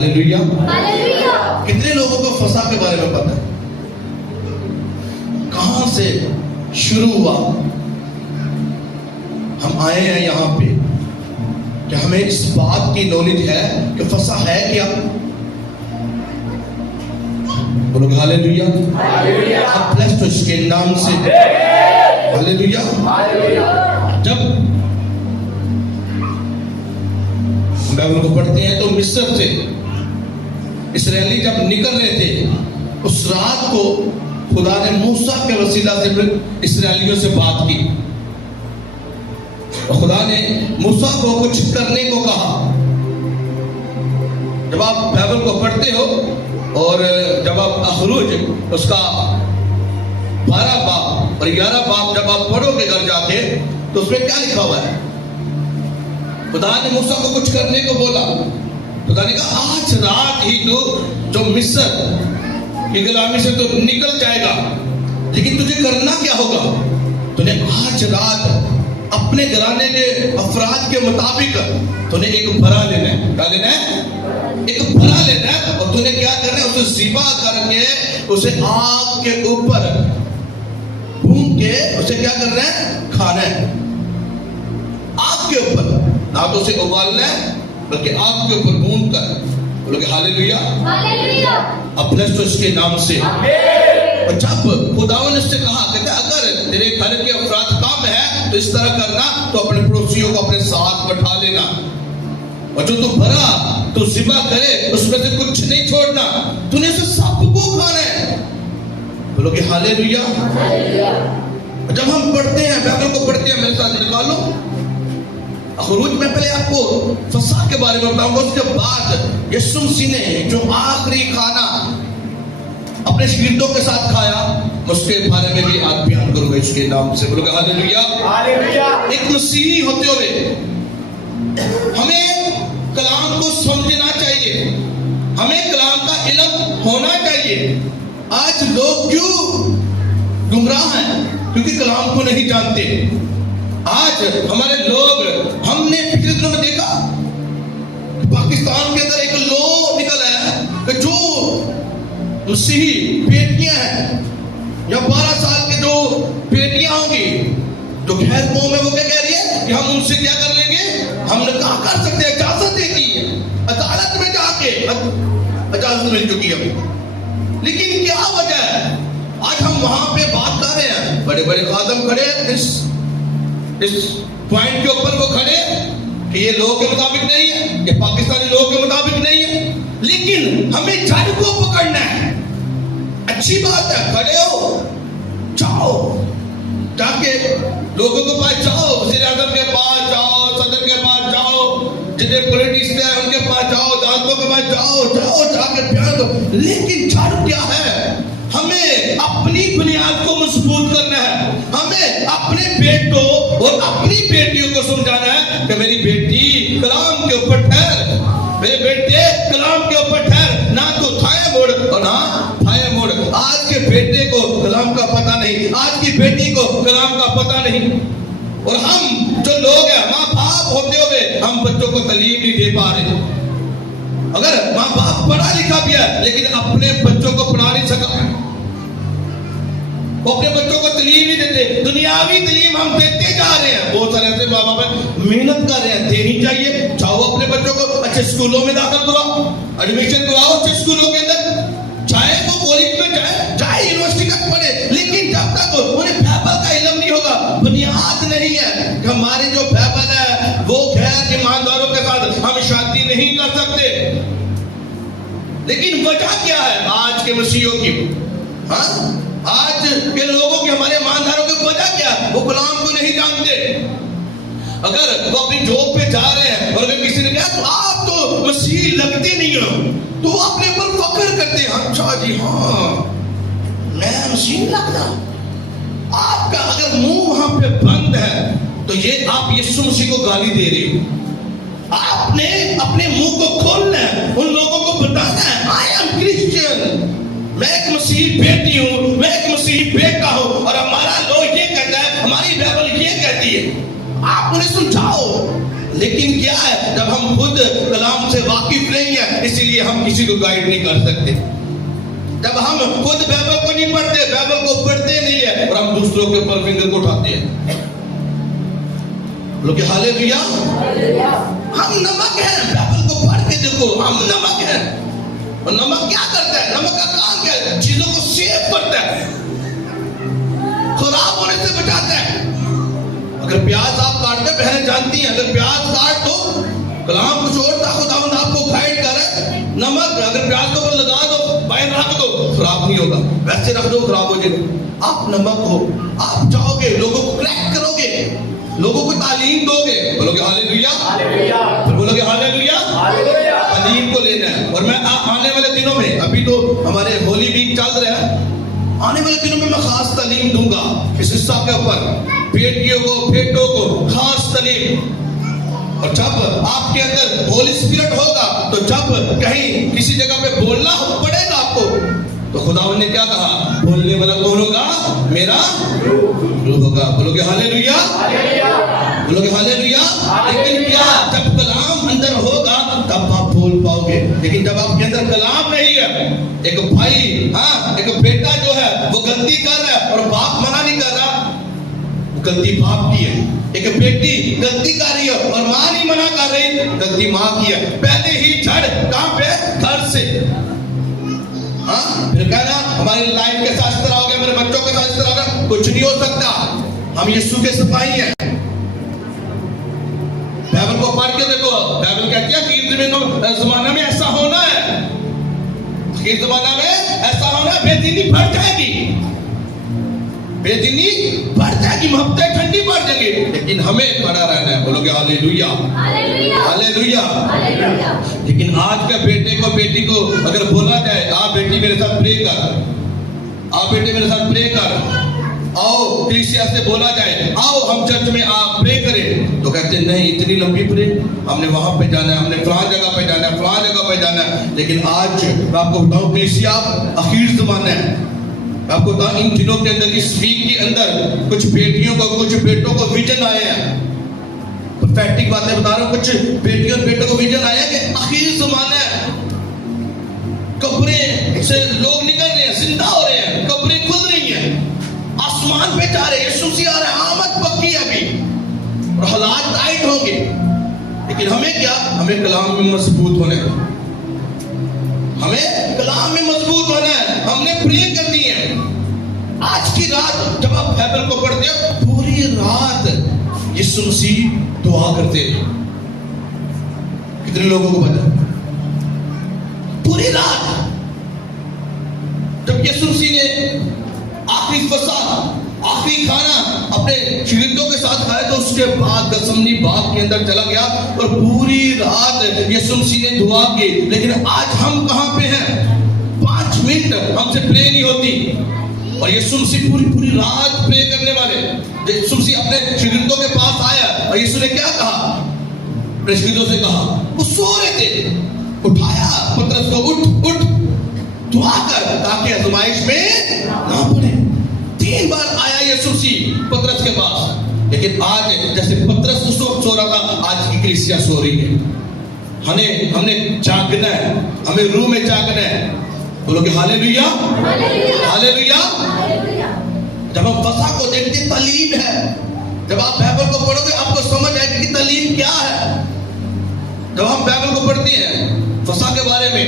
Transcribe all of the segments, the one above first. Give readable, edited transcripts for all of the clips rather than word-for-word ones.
Hallelujah. कितने लोगों को फसा के बारे में पता है? कहां से शुरू हुआ? हम आए हैं यहां पे कि हमें इस बात की नॉलेज है कि फसा है क्या? बोलो हालेलुया। आप ब्लेस्ड हो इसके नाम से। हालेलुया। जब बाइबल को पढ़ते हैं तो मिस्र से इस्राएली जब निकल रहे थे, उस रात को खुदा ने मूसा के वसीला से इस्राएलियों से बात की और खुदा ने मूसा को कुछ करने को कहा। जब आप बाइबल को पढ़ते हो और जब आप अखरूज उसका 12 बाब और 11 बाब जब आप पढ़ोगे घर जाके, तो उसमें क्या लिखा हुआ है? खुदा ने मूसा को कुछ करने को बोला। खुदा ने कहा आज रात ही तो जो मिस्र की गुलामी से तो निकल जाएगा, लेकिन तुझे करना क्या होगा? तूने आज रात अपने घराने के अफराद के मुताबिक तूने एक भरा लेना है। क्या लेना है? एक भरा लेना है। और तूने क्या करना है? उसे ज़िबा करके उसे आग के ऊपर भून के उसे क्या करना है? खाना है। आग के ऊपर, ना तो उसे उबालना है बल्कि आग के ऊपर भून कर। बोलोगे हालेलुया। अब ब्लेस्ड हो इसके नाम से। और जब खुदावन ने उससे कहा कि अगर तेरे घर के अफराद काम है तो इस तरह करना, तो अपने पड़ोसियों को अपने साथ बैठा लेना, और जो तू भरा तो ज़िबा करे उसमें से कुछ नहीं छोड़ना, तूने उसे सबको खाना है। बोलोगे हालेलुया। जब हम पढ़ते हैं, बाइबल को पढ़ते हैं, मेरे साथ निकालो खरूज में, पहले आपको फसा के बारे में बताऊंगा। उसके बाद यीशु मसीह ने जो आखिरी खाना अपने शिगिर्दों के साथ खाया, उसके बारे में भी आज बयान करूंगा इसके नाम से। बोलोगे हालेलुया। एक मसीही होते हुए हमें कलाम को समझना चाहिए, हमें कलाम का इल्म होना चाहिए। आज लोग क्यों गुमराह हैं? क्योंकि कलाम को नहीं जानते। आज हमारे लोग, हमने पिछले दिनों में देखा पाकिस्तान के अंदर एक लॉ निकल आया है कि जो मसीही बेटियां हैं या 12 साल के जो बेटियां होंगी जो गैर कौम है, वो क्या कह रही है कि हम उनसे क्या कर लेंगे? हमने कहा कर सकते हैं, इजाजत देती है अदालत में जाके, इजाजत मिल चुकी है। लेकिन क्या वजह है? आज हम वहां पे बात कर रहे हैं, बड़े बड़े खादम खड़े इस पॉइंट के ऊपर, वो खड़े कि ये लोग के मुताबिक नहीं है, ये पाकिस्तानी लोग के मुताबिक नहीं है, लेकिन हमें जड़ को पकड़ना है। अच्छी बात है, खड़े हो, जाओ, जाके लोगों के पास जाओ, वज़ीर आज़म के पास जाओ, सदर के पास जाओ, जितने पॉलिटिशियन हैं उनके पास जाओ, दादों के पास जाओ, जाके बयान दो। लेकिन जड़ क्या है? हमें अपनी बुनियाद को मजबूत करना है। हमें अपने बेटों और अपनी बेटियों को समझाना है कि मेरी बेटी कलाम के ऊपर ठहर, मेरे बेटे कलाम के ऊपर ठहर, ना तो थाया मोड़ और ना थाया मोड़। आज के बेटे को कलाम का पता नहीं, आज की बेटी को कलाम का पता नहीं। और हम जो लोग हैं, माँ बाप होते हुए हम बच्चों को तालीम नहीं दे पा रहे। अगर माँ बाप पढ़ा लिखा भी है लेकिन अपने बच्चों को पढ़ा नहीं सका, वो अपने बच्चों को तालीम नहीं देते। दुनियावी तालीम हम देते जा रहे हैं। बहुत सारे ऐसे माँ बाप मेहनत कर रहे हैं, देनी चाहिए। जाओ अपने बच्चों को अच्छे स्कूलों में दाखिल कराओ, एडमिशन कराओ अच्छे स्कूलों के अंदर, चाहे वो कॉलेज में जाए, चाहे यूनिवर्सिटी तक पढ़े, लेकिन जब तक उन्हें बाइबल का इल्म नहीं होगा, बुनियाद नहीं है कि हमारी जो बाइबल है वो गैर ईमानदारों के साथ हम शादी नहीं कर सकते। लेकिन वजह क्या है आज के मसीहों की? हाँ, आज के लोगों की, हमारे ईमानदारों की वजह क्या है? वो कलाम को नहीं जानते। अगर वो अपनी जॉब पे जा रहे हैं और अगर किसी ने कहा तो आप तो मसीही लगते नहीं हो, तो वो अपने ऊपर फख्र करते हैं, अच्छा जी हाँ मैं मसीही लगता। आपका अगर मुंह वहां पे बंद है तो ये आप यीशु मसीह को गाली दे रहे हो। आपने अपने मुंह को खोलना है, उन लोगों को बताना है आई एम क्रिश्चियन, मैं एक मसीही बेटी हूं, मैं एक मसीही बेटा हूं, और हमारा लोग ये कहता है, हमारी बाइबल ये कहती है। आप उन्हें समझाओ, लेकिन लेकिन क्या है, जब हम खुद कलाम से वाकिफ नहीं है, इसीलिए हम किसी को गाइड नहीं कर सकते। जब हम खुद बाइबल को नहीं पढ़ते, बाइबल को पढ़ते नहीं है, और हम दूसरों के ऊपर फिंगर को उठाते हैं। लोग हालेलुया। हम नमक हैं, बाइबल को पढ़ के देखो, हम नमक हैं। और नमक क्या करता है? नमक का काम क्या है? चीजों को सेव करता है, खराब होने से बचाता है। अगर प्याज आप काटते, बहन जानती हैं, अगर प्याज काट दो, कलाम कुछ और था, खुदावंद आपको गाइड कर रहा है। नमक अगर प्याज के ऊपर लगा दो, बाहर रख दो, खराब नहीं होगा, वैसे रख दो खराब हो जाएगा। आप नमक हो, आप जाओगे, लोगों को क्रैक करोगे, लोगों को तालीम दोगे। बोलोगे हालेलुया, फिर बोलोगे हालेलुया। तालीम को लेना है। और मैं आने वाले दिनों में, अभी तो हमारे होली वीक चल रहा है, आने वाले दिनों में मैं खास तालीम दूंगा इस हिस्सा के ऊपर, बेटियों को, बेटों को खास तालीम। और जब आपके अंदर होली स्पिरिट होगा, तो जब कहीं किसी जगह पे बोलना पड़ेगा आपको, तो खुदावंद ने क्या कहा? बोलने वाला कौन होगा? मेरा रूह होगा। बोलोगे हालेलुया, बोलोगे हालेलुया। लेकिन क्या, जब कलाम अंदर होगा तब आप बोल पाओगे। लेकिन जब आपके अंदर कलाम नहीं है, एक भाई, हाँ, एक बेटा जो है वो गलती कर रहा है और बाप मना नहीं कर रहा, गलती बाप की है। एक बेटी गलती कर रही है और माँ नहीं मना कर रही, गलती माँ की है। पहले ही जड़ कहां पे? घर से। हाँ, फिर कहना हमारी लाइफ के साथ इस तरह हो गया, मेरे बच्चों के साथ इस तरह हो गया, कुछ नहीं हो सकता। हम यीशु के सिपाही हैं। बाइबल को पढ़ के देखो, बाइबल कहती है कि जमाना में ऐसा होना है, इस जमाना में ऐसा होना है, बेदीनी बढ़ जाएगी, बेदीनी बढ़ जाएगी, मोहब्बतें ठंडी पड़ जाएगी, लेकिन हमें खड़ा रहना है। बोलोगे हालेलुया, हालेलुया। लेकिन आज के बेटे को, बेटी को अगर बोला जाए, आ बेटी मेरे साथ प्रे कर, आ बेटे मेरे साथ प्रे कर, आओ कलीसिया से बोला जाए, आओ हम चर्च में आ प्रे करें, तो कहते नहीं, इतनी लंबी प्रे, हमने वहां पे जाना है, हमने फलां जगह पे जाना है, फलां जगह पे जाना है। लेकिन आज मैं आपको बताऊं, कलीसिया आखिर जमाना है। आपको बताऊं, इन दिनों के अंदर, इस वीक के अंदर कुछ बेटियों को, कुछ बेटों को विजन आए हैं। प्रोफेटिक बातें बता रहा हूं, कुछ बेटियों और बेटों को विजन आया कि आखिर जमाना है, कब्रें से लोग निकल रहे हैं, जिंदा हो रहे हैं, कब्रें खुल रही हैं, आसमान पे जा रहे हैं, यीशु मसीह आ रहा है, आमद पक्की है अभी, और हालात टाइट होंगे। लेकिन हमें क्या? हमें कलाम में मजबूत होना है, हमें कलाम में मजबूत होना है, हमने प्रे करनी है। आज की रात जब आप बाइबल को पढ़ते हो, पूरी रात यीशु मसीह दुआ करते हैं। कितने लोगों को पता? पूरी रात जब यीशु मसीह ने आखिरी फसा, आखिरी खाना अपने शिगिर्दों के साथ खाया, तो उसके बाद गसमनी बाग के अंदर चला गया और पूरी रात यीशु मसीह ने दुआ की। लेकिन आज हम कहां पे हैं? 5 मिनट हमसे प्रे नहीं होती, और यीशु मसीह पूरी रात प्रे करने वाले। यीशु मसीह अपने शिगिर्दों के पास आया और यीशु ने क्या कहा? अपने शिगिर्दों से कहा, वो सो रहे थे, उठाया पतरस को, उठ दुआ कर ताकि आजमाइश में ना पड़े। 3 बार आया यीशु मसीह पतरस के पास। लेकिन आज जैसे पतरस उस वक्त सो रहा था, आज की कलीसिया सो रही है। हमने जागना है, हमें रूह में जागना है। बोलोगे हालेलुया, हालेलुया। जब हम फसा को देखते, तालीम है। जब आप बाइबल को पढ़ोगे, आपको समझ आएगी कि तालीम क्या है। जब हम बाइबल को पढ़ते हैं फसा के बारे में,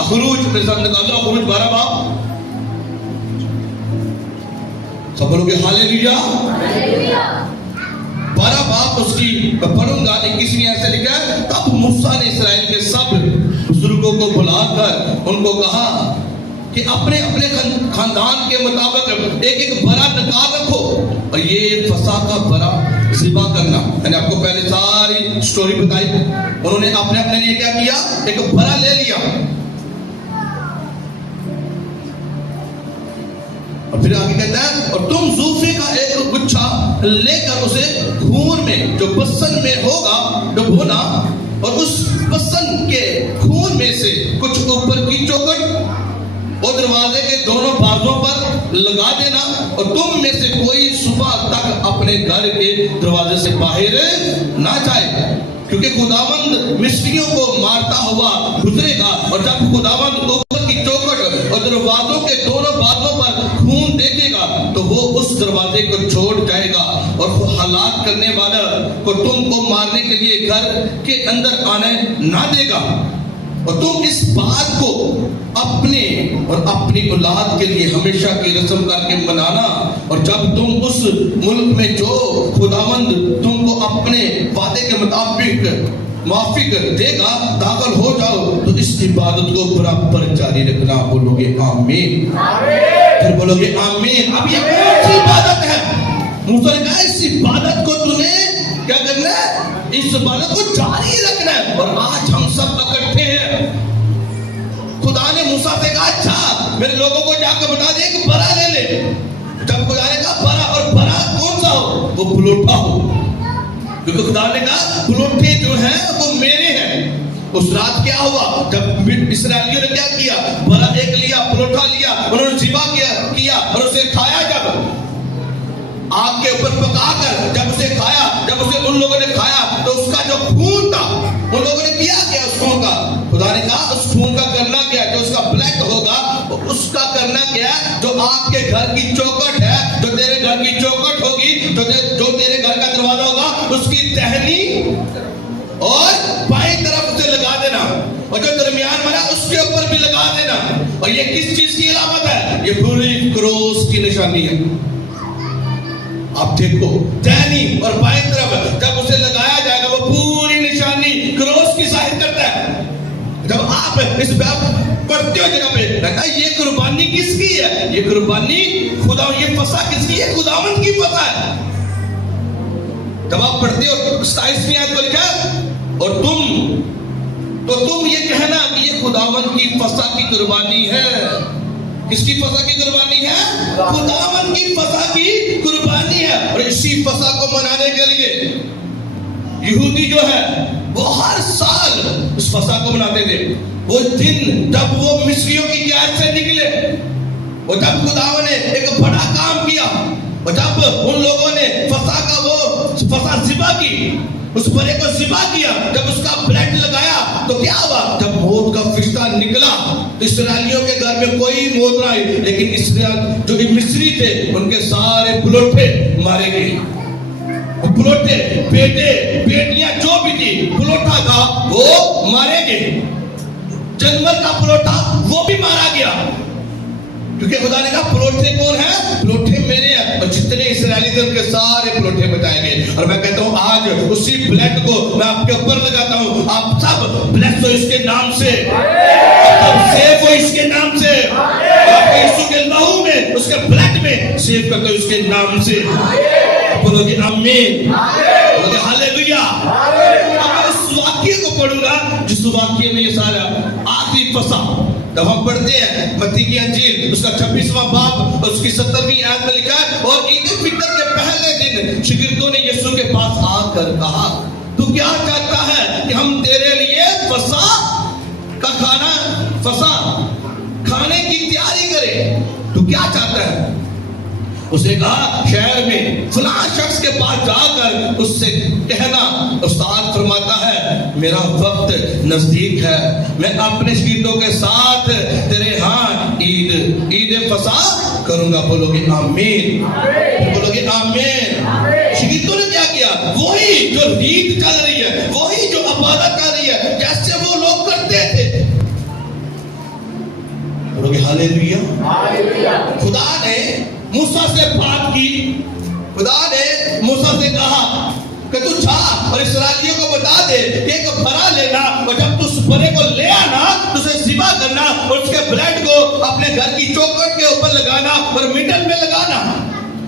खुरूज मेरे साथ निकालो, खुरूज 12 बाब, सब बोलोगे हालेलुया, 12 बाब उसकी पढ़ूंगा। 21 में ऐसे लिखा है, तब मूसा ने इस्राएल के सब बुजुर्गों को बुलाकर उनको कहा कि अपने अपने खानदान के मुताबिक एक एक बरा निकाल रखो, और ये फसा का बरा ज़िबा करना। मैंने आपको पहले सारी स्टोरी बताई। उन्होंने अपने अपने लिए क्या किया? एक बरा ले लिया, और फिर आगे कहता है, और तुम जूफे का एक गुच्छा लेकर उसे खून में जो बसन में होगा डुबोना, और उस बसन के खून में से कुछ ऊपर की चौखट और दरवाजे के दोनों बाजों पर लगा देना, और तुम में से कोई सुबह तक अपने घर के दरवाजे से बाहर ना जाए। क्योंकि खुदावंद मिस्रियों को मारता हुआ गुजरेगा, और जब खुदावंद ऊपर की चौखट और दरवाजों के दोनों बाजों पर खून देखेगा तो वो उस दरवाजे को छोड़ जाएगा और वो हलाक करने वाला को तुमको मारने के लिए घर के अंदर आने ना देगा। और तुम इस बात को अपने और अपनी औलाद के लिए हमेशा की रस्म करके मनाना, और जब तुम उस मुल्क में जो खुदावंद तुमको अपने वादे के मुताबिक माफिक देगा दाखिल हो जाओ तो इस इबादत को बराबर जारी रखना। बोलोगे आमीन? फिर बोलोगे आमीन। अब ये कौन सी इबादत है? मूसा ने कहा इस इबादत को तूने क्या करना है? इस इबादत को जारी रखना है। और आज हम सब इकट्ठे हैं। खुदा ने मूसा से कहा अच्छा मेरे लोगों को जाकर बता दे कि बरा ले ले। जब खुदा ने कहा बरा, और बरा कौन सा हो? वो बुलोठा हो, क्योंकि खुदा ने कहा बुलोठे जो हैं वो मेरे हैं। उस रात क्या हुआ? जब इस्राएलियों ने क्या किया? बरा एक लिया, बुलोठा लिया, उन्होंने ज़िबा किया और उसे खाया। जब आग के ऊपर पकाकर जब उसे खाया, जब उसे उन लोगों ने खाया तो उसका जो खून था उन लोगों ने किया क्या उस खून का? खुदा ने कहा उस खून का करना क्या? जो उसका ब्लड होगा उसका करना क्या? जो आपके घर की चौखट है, जो तेरे घर की चौखट होगी, जो तेरे घर का दरवाजा होगा, उसकी टहनी और बाएं तरफ से लगा देना, और जो दरमियान वाला उसके ऊपर भी लगा देना। और ये किस चीज की अलामत है? ये पूरी क्रोस की निशानी है। आप देखो टहनी और बाएं तरफ जब उसे लगाया जाएगा वो पूरी निशानी क्रोस की जाहिर करता है। जब आप इस पढ़ते हो जगह पे लगता है ये कुर्बानी किसकी है? ये कुर्बानी खुदा, ये फसा किसकी है? खुदावंद की फसा है। जब आप पढ़ते हो 27वीं आयत को लिखा और तुम ये कहना कि ये खुदावंद की फसा की कुर्बानी है। किसकी फसा की कुर्बानी है? खुदावंद की फसा की कुर्बानी है। और इसी फसा को मनाने के लिए यहूदी जो है वो हर साल इस फसा को मनाते थे। वो दिन जब वो मिस्रियों की कैद से निकले, और जब खुदावंद ने एक बड़ा काम किया, और जब उन लोगों ने फसा का वो फसा ज़िबा की, उस बड़े को ज़िबा किया, जब उसका ब्लड लगाया तो क्या हुआ? जब मौत का फरिश्ता निकला तो इस्राएलियों के घर में कोई मौत ना आई, लेकिन इस्राएल जो मिस्री थे उनके सारे बुलोठे मारे गए। बुलोठे, बेटे बेटियां जो भी थी, बुलोठा था वो मारे गए। जानवर का बुलोठा वो भी मारा गया, क्योंकि खुदा ने कहा बुलोठे कौन है? बुलोठे मेरे हैं। और जितने इस्राएली थे उनके सारे बुलोठे बचाए गए। और मैं कहता हूँ आज उसी ब्लड को मैं आपके ऊपर लगाता हूँ। आप सब ब्लेस हो इसके नाम से, सेव हो इसके नाम से, आपके यीशु के लहू में, उसके ब्लड में सेव करते हो इसके नाम से। बोलोगे आमीन, बोलोगे हालेलुया। अब मैं उस वाक्य को पढ़ूंगा जिस वाक्य में ये सारा आखिरी फसा। जब हम पढ़ते हैं मत्ती की अंजील उसका 26वां बाब और उसकी 70वीं आयत में लिखा है, और ईद उल फितर के पहले दिन शागिर्दों ने यीशु के पास आकर कहा तू क्या चाहता है कि हम तेरे लिए फसा का खाने की तैयारी करें? तू क्या चाहता है? उसने कहा शहर में फलां शख्स के पास जाकर उससे कहना, उस्ताद फरमाता है मेरा वक्त नजदीक है, मैं अपने शागिर्दों के साथ तेरे यहाँ ईद फसा करूंगा। बोलोगे आमीन, बोलोगे आमीन। शागिर्दों ने क्या किया? वही जो रीत चल रही है, वही जो इबादत कर रही है जैसे वो लोग करते थे। बोलोगे हालेलुया। खुदा ने मूसा से बात की, खुदा ने मूसा से कहा कि तू जा और इस्राएलियों को बता दे कि एक बरा लेना, और जब तू उस बरे को ले आना तो उसे ज़िबा करना और उसके ब्लड को अपने घर की चौखट के ऊपर लगाना और मिडल में लगाना,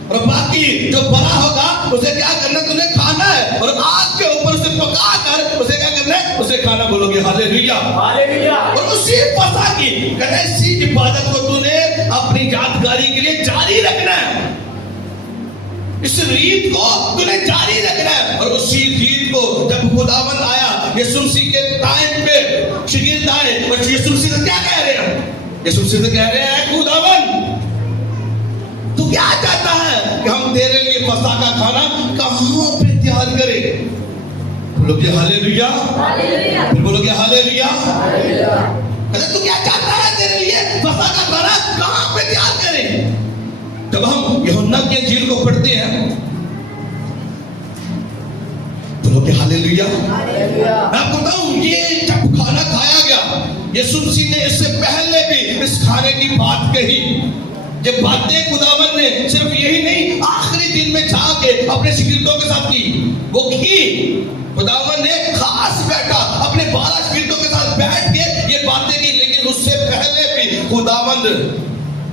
और बाकी जो बरा होगा उसे क्या करना? तुझे खाना है, और आग के ऊपर उसे पका कर उसे क्या करना है? उसे खाना। बोलोगे हालेलुया। और उसी फसा की इसी इबादत को तूने अपनी यादगारी के लिए जारी रखना है। इस रीत को तूने जारी रखना है। और उसी रीत को जब खुदावंद आया यीशु मसीह के टाइम पे, शागिर्द आए और यीशु मसीह से क्या कह रहे हैं? यीशु मसीह से कह रहे हैं खुदावंद तू क्या चाहता है कि हम तेरे लिए फसह का खाना कहां पे तैयार करें? बोलोगे हालेलुया, फिर बोलोगे हालेलुया। अरे तू क्या चाहता है तेरे लिए फसह का खाना कहां पे तैयार करें? जब हम यूहन्ना की इंजील को पढ़ते हैं, बोलोगे हालेलुया। मैं आपको बताऊं, ये जब खाना खाया गया, यीशु मसीह ने इससे पहले भी इस खाने की बात कही। ये बातें खुदावन ने सिर्फ यही नहीं, आखिरी दिन में जाके अपने शिगिर्दों के साथ की, वो की। खुदावन ने खास बैठा अपने 12 शिगिर्दों के साथ बैठ के ये बातें की। लेकिन उससे पहले भी खुदावंद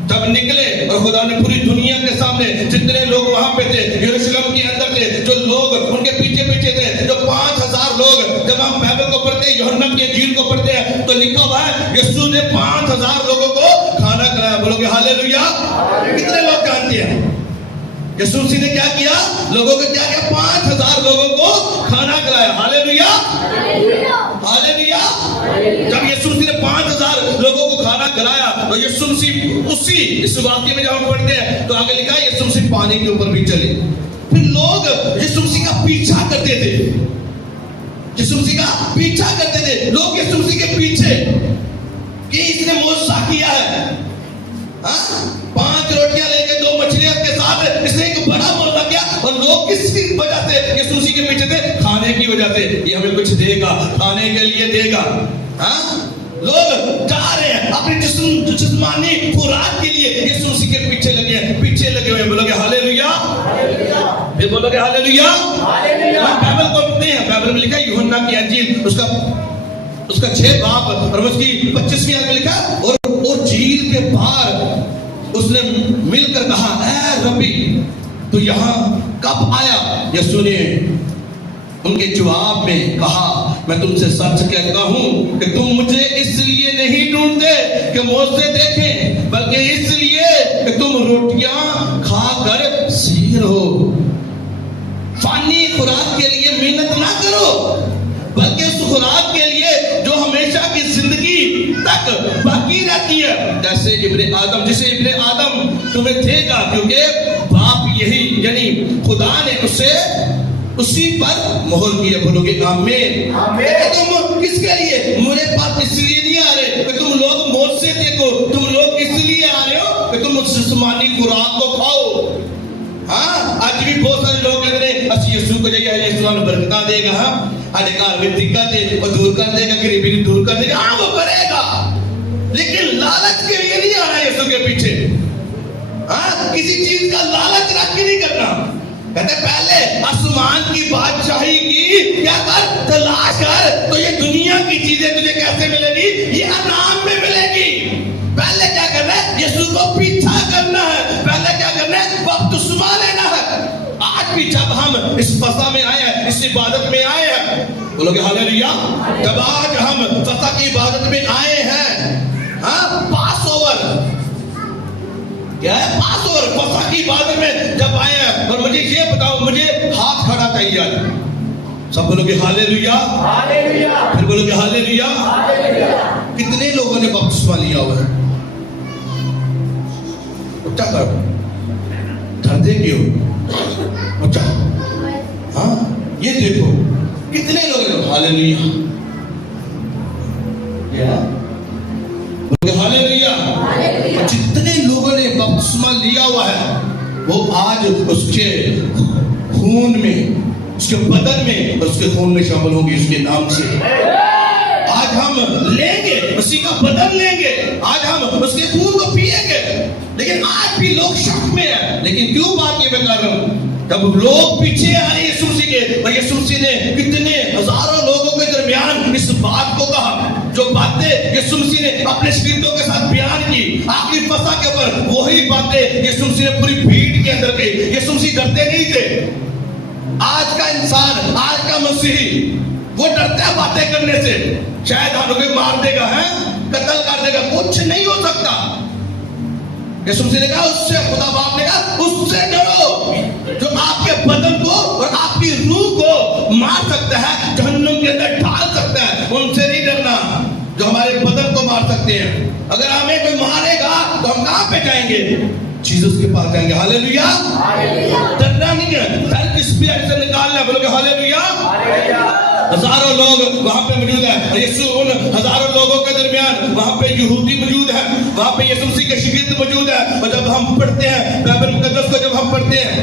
जब निकले और खुदा ने पूरी दुनिया के सामने जितने लोग वहां पे थे, यरूशलेम के अंदर थे, जो लोग उनके पीछे पीछे थे, जो 5000 लोग, जब हम बाइबल को पढ़ते हैं, यूहन्ना की इंजील को पढ़ते हैं, तो लिखा हुआ है यीशु ने 5000 लोगों को खाना खिलाया। बोलोगे हालेलुया। कितने लोग जानते हैं यीशु मसीह ने क्या किया? लोगों को क्या किया? 5000 लोगों को खाना खिलाया। Hallelujah, hallelujah. जब यीशु मसीह ने 5000 लोगों को खाना खिलाया, तो यीशु मसीह उसी इस वाक्य में जब हम पढ़ते हैं तो आगे लिखा है यीशु मसीह पानी के ऊपर भी चले। फिर लोग यीशु मसीह का पीछा करते थे, यीशु मसीह का पीछा करते थे लोग यीशु मसीह के पीछे कि इसने मौजज़ा किया है। 5 रोटियां लेके 2 मछलियां के साथ इसने एक बड़ा मौजज़ा किया। और लोग किसकी वजह से यीशु मसीह के पीछे थे? खाने की वजह से। ये हमें कुछ देगा, खाने के लिए देगा। लोग जा रहे हैं अपनी जिस्मानी खुराक के लिए, यीशु मसीह के पीछे लगे हैं, पीछे लगे हुए हैं। बोलोगे हालेलुया, फिर बोलोगे हालेलुया। बाइबल को पढ़ते हैं, बाइबल में लिखा है यूहन्ना की इंजील उसका 6 बाब और उसकी 25वीं आयत में लिखा, और झील के पार उसने मिलकर कहा, ऐ रब्बी तू यहाँ कब आया? यीशु ने उनके जवाब में कहा, मैं तुमसे सच कहता हूं कि तुम मुझे इसलिए नहीं ढूंढते कि मुझसे देखें, बल्कि इसलिए कि तुम रोटियां खाकर सीख हो। फानी खुराक के लिए मेहनत ना करो, बल्कि उस खुराक के लिए जो हमेशा की जिंदगी तक बाकी रहती है। जैसे जिसे इब्ने आदम तुम्हें देगा, क्योंकि बाप यही यानी खुदा ने उसी पर मोहर किया। बोलोगे आमीन। तुम किसके लिए मेरे पास इसलिए नहीं आ रहे कि तुम लोग मौत से देखो, तुम लोग इसलिए आ रहे हो कि तुम जिस्मानी खुराक को खाओ। आज भी बहुत सारे लोग कहते हैं असि यीशु को जाइए, यीशु हमें बरकत देगा, अधिकार में दिक्कत है और दूर कर देगा, गरीबी दूर कर देगा। वो करेगा, लेकिन लालच के लिए नहीं आना यीशु के पीछे। किसी चीज का लालच रख के नहीं करना। कहते पहले आसमान की बादशाही की क्या कर, तलाश कर, तो ये दुनिया की चीजें तुझे कैसे मिलेगी? ये अनाम में मिलेगी। पहले क्या करना है? यीशु को पीछा करना है। पहले क्या करना है? बपतिस्मा लेना है। आज भी जब हम इस फसह में आए हैं, इस इबादत में आए हैं, बोलोगे हालेलुया। जब आज हम फसह की इबादत में आए हैं, पास ओवर क्या है? पास ओवर फसह की इबादत में जब आए हैं, और मुझे ये बताओ, मुझे हाथ खड़ा चाहिए आज। सब बोलोगे हालेलुया, फिर बोलोगे हालेलुया। कितने लोगों ने बपतिस्मा लिया हुआ है? उच्चा करो, डरते क्यों? उच्चा। ये देखो कितने लोग हालेलुया, हालेलुया। जितने लोगों ने बपतिस्मा लिया हुआ है, वो आज उसके खून में, उसके बदन में, उसके खून में शामिल होंगे उसके नाम से। आज हम लेंगे उसी का बदन लेंगे, आज हम उसके खून को पिएंगे। लेकिन आज भी लोग शक में है। लेकिन क्यों बात ये मैं कर रहा हूं? जब लोग पीछे आ रहे यीशु मसीह के, और यीशु मसीह ने कितने हजारों लोगों के दरमियान इस बात को कहा, जो बातें यीशु मसीह ने अपने शिगिर्दों के साथ बयान की आखिरी फसह के ऊपर, वही बातें यीशु मसीह ने पूरी भीड़ के अंदर की। यीशु मसीह डरते नहीं थे। आज का इंसान, आज का मसीही, वो डरता है बातें करने से। शायद हमें मार देगा, है कत्ल कर देगा, कुछ नहीं हो सकता। यीशु मसीह ने कहा उससे, खुदा बाप ने कहा उससे डरो जो आपके बदन को और आपकी रूह को मार सकता है, जहन्नुम के अंदर डाल सकता है। उनसे नहीं डरना जो हमारे बदन को मार सकते हैं। अगर हमें कोई मारेगा तो हम कहां पे जाएंगे? जीसस के पास जाएंगे। हालेलुया। डरना नहीं है, डर किस भी से निकालना। बोलोगे हालेलुया। हजारों लोग वहां पे मौजूद है और यीशु उन हजारों लोगों के दरमियान वहां पे यहूदी मौजूद है, वहां पे यीशु मसीह के शिगिर्द मौजूद है। और जब हम पढ़ते हैं बाइबल मुकद्दस को, जब हम पढ़ते हैं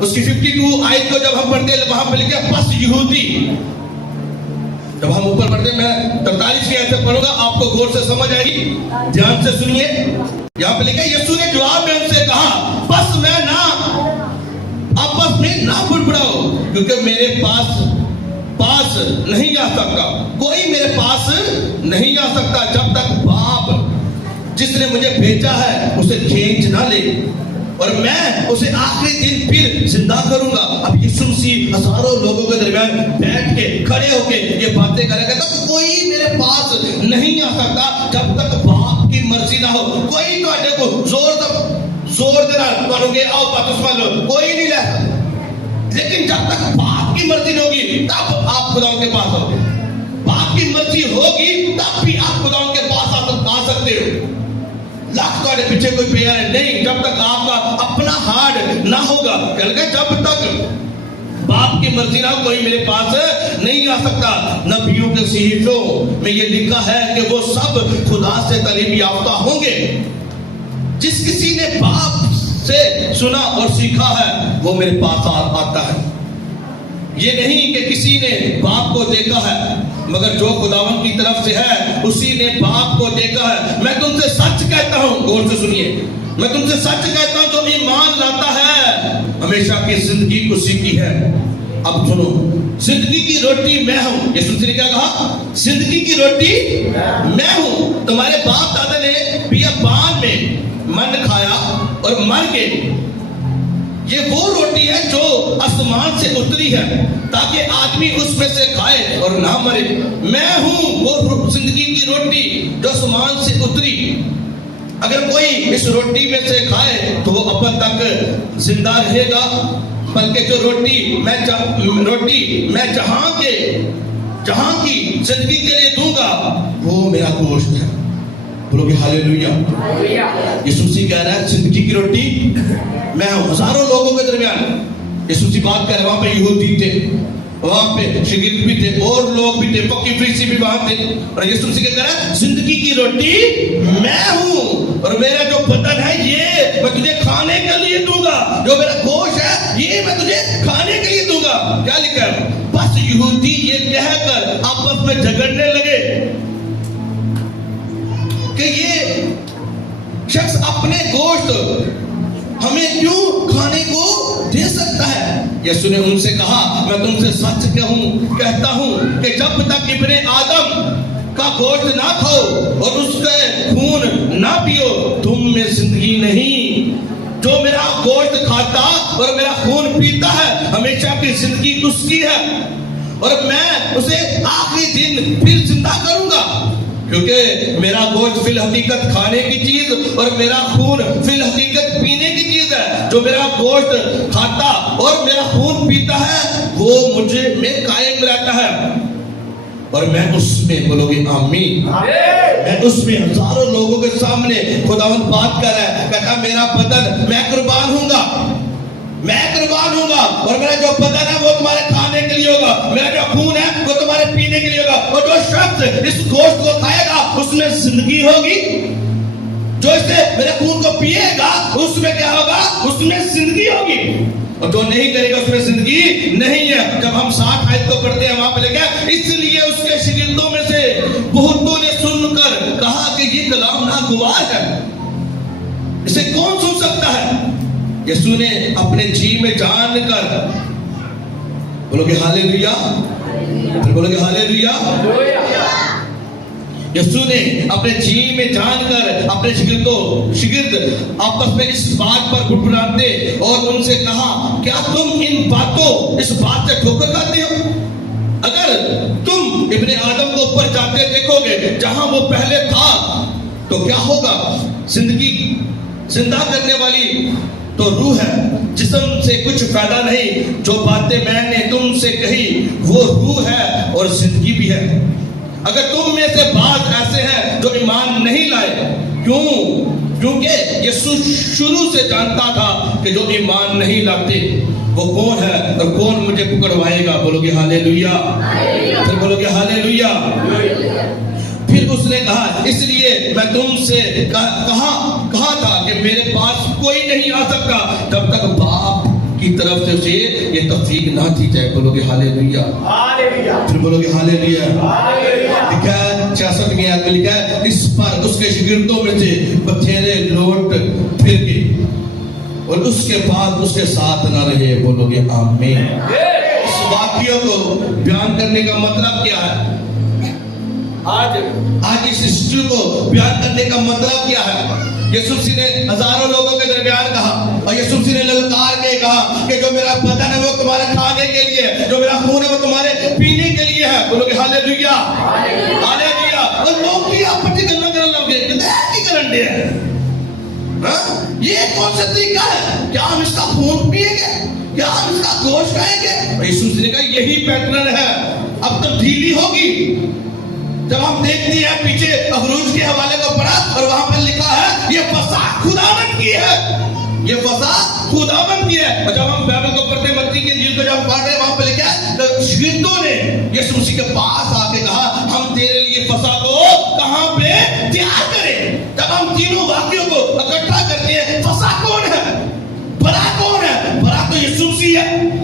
उसकी 52 आयत को जब हम पढ़ते हैं, वहां पे लिखा बस यहूदी। जब हम ऊपर पढ़ते हैं, मैं 43 की आयत से पढ़ूंगा, आपको गौर से समझ आएगी, ध्यान से सुनिए। यहाँ पे लिखा यीशु ने जवाब में उनसे कहा बस मैं ना आपस में ना बुड़बुड़ाओ, क्योंकि मेरे पास नहीं आ सकता, कोई मेरे पास नहीं आ सकता जब तक बाप जिसने मुझे भेजा है उसे खींच ना ले, और मैं उसे आखिरी दिन फिर जिंदा करूंगा। अब यीशु मसीह हजारों लोगों के दरमियान बैठ के खड़े होके ये बातें करेगा, तो कोई मेरे पास नहीं आ सकता जब तक बाप की मर्जी ना हो। कोई तो को जोर देना आओ बपतिस्मा लो, कोई नहीं ले सकता, लेकिन जब तक बाप की मर्जी नहीं होगी तब आप खुदाओं के पास आओगे। बाप की मर्जी होगी तब भी आप खुदाओं के पास आ सकते हो। लाख तुम्हारे पीछे कोई प्यार है नहीं, जब तक आपका अपना हार्ट ना होगा, जब तक बाप की मर्जी ना हो कोई मेरे पास नहीं आ सकता। नबियों के सहीफों में ये लिखा है कि वो सब खुदा से तालीम याफ्ता होंगे। जिस किसी ने बाप से सुना और सीखा है वो मेरे पास आता है। ये नहीं कि किसी ने बाप को देखा है, मगर जो खुदावन की तरफ से है उसी ने बाप को देखा है। मैं तुमसे सच कहता हूं, गौर से सुनिए, मैं तुमसे सच कहता हूं, जो ईमान लाता है हमेशा की जिंदगी उसी की है। अब सुनो, जिंदगी की रोटी मैं हूं। यीशु मसीह ने क्या कहा? जिंदगी की रोटी मैं हूं। तुम्हारे बाप दादा ने बियाबान में मन खाया और मर गए। ये वो रोटी है जो आसमान से उतरी है ताकि आदमी उसमें से खाए और ना मरे। मैं हूं वो जिंदगी की रोटी जो आसमान से उतरी। अगर कोई इस रोटी में से खाए तो वो अपन तक जिंदा रहेगा, बल्कि जो रोटी मैं जहां की जिंदगी के लिए दूंगा वो मेरा गोश्त है। बोलोगे हालेलुया। यीशु मसीह कह रहा है जिंदगी की रोटी मैं हूं। हजारों लोगों के दरमियान यीशु मसीह बात कर रहे, वहां पे यहूदी थे, वहां पे शिगिर्द भी थे और लोग भी थे, पक्की फरीसी भी वहां थे। और यीशु मसीह कह रहा है जिंदगी की रोटी मैं हूं और मेरा जो बदन है ये मैं तुझे खाने के लिए दूंगा, जो मेरा गोश्त है ये मैं तुझे खाने के लिए दूंगा। क्या लिखा है? बस यहूदी ये कहकर आपस में झगड़ने लगे कि ये शख्स अपने गोश्त हमें क्यों खाने को दे सकता है। यीशु ने उनसे कहा मैं तुमसे सच कहता हूं कि जब तक इब्ने आदम का गोश्त ना खाओ और उसके खून ना पियो तुम में जिंदगी नहीं। जो मेरा गोश्त खाता और मेरा खून पीता है हमेशा की जिंदगी उसकी है, और मैं उसे आखिरी दिन फिर जिंदा करूंगा। क्योंकि मेरा गोश्त फिल हकीकत खाने की चीज और मेरा खून फिल हकीकत पीने की चीज है। जो मेरा गोश्त खाता और मेरा खून पीता है वो मुझे में कायम रहता है और मैं उसमें। बोलोगे आमीन। मैं उसमें। हजारों लोगों के सामने खुदावंद बात कर रहा है, कहता मेरा बदन मैं कुर्बान होऊंगा और मेरा जो बदन है वो तुम्हारे खाने के लिए होगा, मेरा जो खून है वो तुम्हारे पीने के लिए होगा। और जो शख्स इस गोश्त को खाएगा उसमें जिंदगी होगी, जो इसे मेरे खून को पिएगा उसमें क्या होगा? उसमें जिंदगी होगी, और जो नहीं करेगा उसमें जिंदगी नहीं है। जब हम 60 आयत को पढ़ते हैं वहां पे लिखा है इसलिए उसके शिगिर्दों में से बहुतों ने सुनकर कहा कि ये कलाम नागवार है, इसे कौन सुन सकता है। यीशु ने अपने जी में जानकर, बोलोगे हालेलुया, बोलोगे हालेलुया। यीशु ने अपने जी में जानकर अपने शिगिर्द आपस में इस बात पर बुड़बुड़ाते और उनसे कहा क्या तुम इस बात से ठोकर खाते हो? अगर तुम इब्ने आदम को ऊपर जाते देखोगे जहां वो पहले था तो क्या होगा? जिंदा करने वाली तो रूह है, जिस्म से कुछ फायदा नहीं। जो बातें मैंने तुमसे कही वो रूह है और जिंदगी भी है। अगर तुम में से बात ऐसे हैं जो ईमान नहीं लाए, क्योंकि यीशु शुरू से जानता था कि जो ईमान नहीं लाते वो कौन है और कौन मुझे पकड़वाएगा? बोलोगे हालेलुया। फिर बोलोगे हालेलुया। फिर उसने कहा, इसलिए मैं तुमसे कहा था कि मेरे पास कोई नहीं आ सकता जब तक बाप की तरफ से उसे ये तौफीक ना दी जाए। बोलोगे हालेलुया। फिर बोलोगे हालेलुया। लिखा है 66 में आदमी लिखा है, इस पर उसके शागिर्दों में से बथेरे लौट फिर गए और उसके बाद उसके साथ न रहे। बोलोगे आमीन। इस वाक्य को बयान करने का मतलब क्या है? आज इस हिस्ट्री को बयान करने का मतलब क्या है? यीशु मसीह ने हजारों लोगों के दरमियान कहा और यीशु मसीह ने ललकार के कहा कि जो मेरा बदन है वो तुम्हारे खाने के लिए है, जो मेरा खून है वो तुम्हारे पीने के लिए है। बोलोगे हालेलुया। हालेलुया। और लोग भी आपस में गल्ला करने लगे, की करन दे है। ये कौन सा तरीका है? क्या हम इसका खून पिएंगे? क्या हम इसका गोश्त खाएंगे? यीशु मसीह ने कहा यही पैटर्न है। अब तो ढीली होगी। जब हम देखते हैं पीछे अखरूज के हवाले को पढ़ा और वहां पर लिखा है ये फसाद खुदावंद की है, ये फसाद खुदावंद की है। और जब हम बाइबल को पढ़ते मत्ती की इंजील को जब पढ़ रहे वहां पर लिखा है तो शागिर्दों ने यीशु मसीह के पास आके कहा हम तेरे लिए फसह को कहां पे तैयार करें? जब हम तीनों वाक्यों को इकट्ठा करते हैं, फसह कौन है? बड़ा कौन है? बड़ा तो यीशु मसीह है।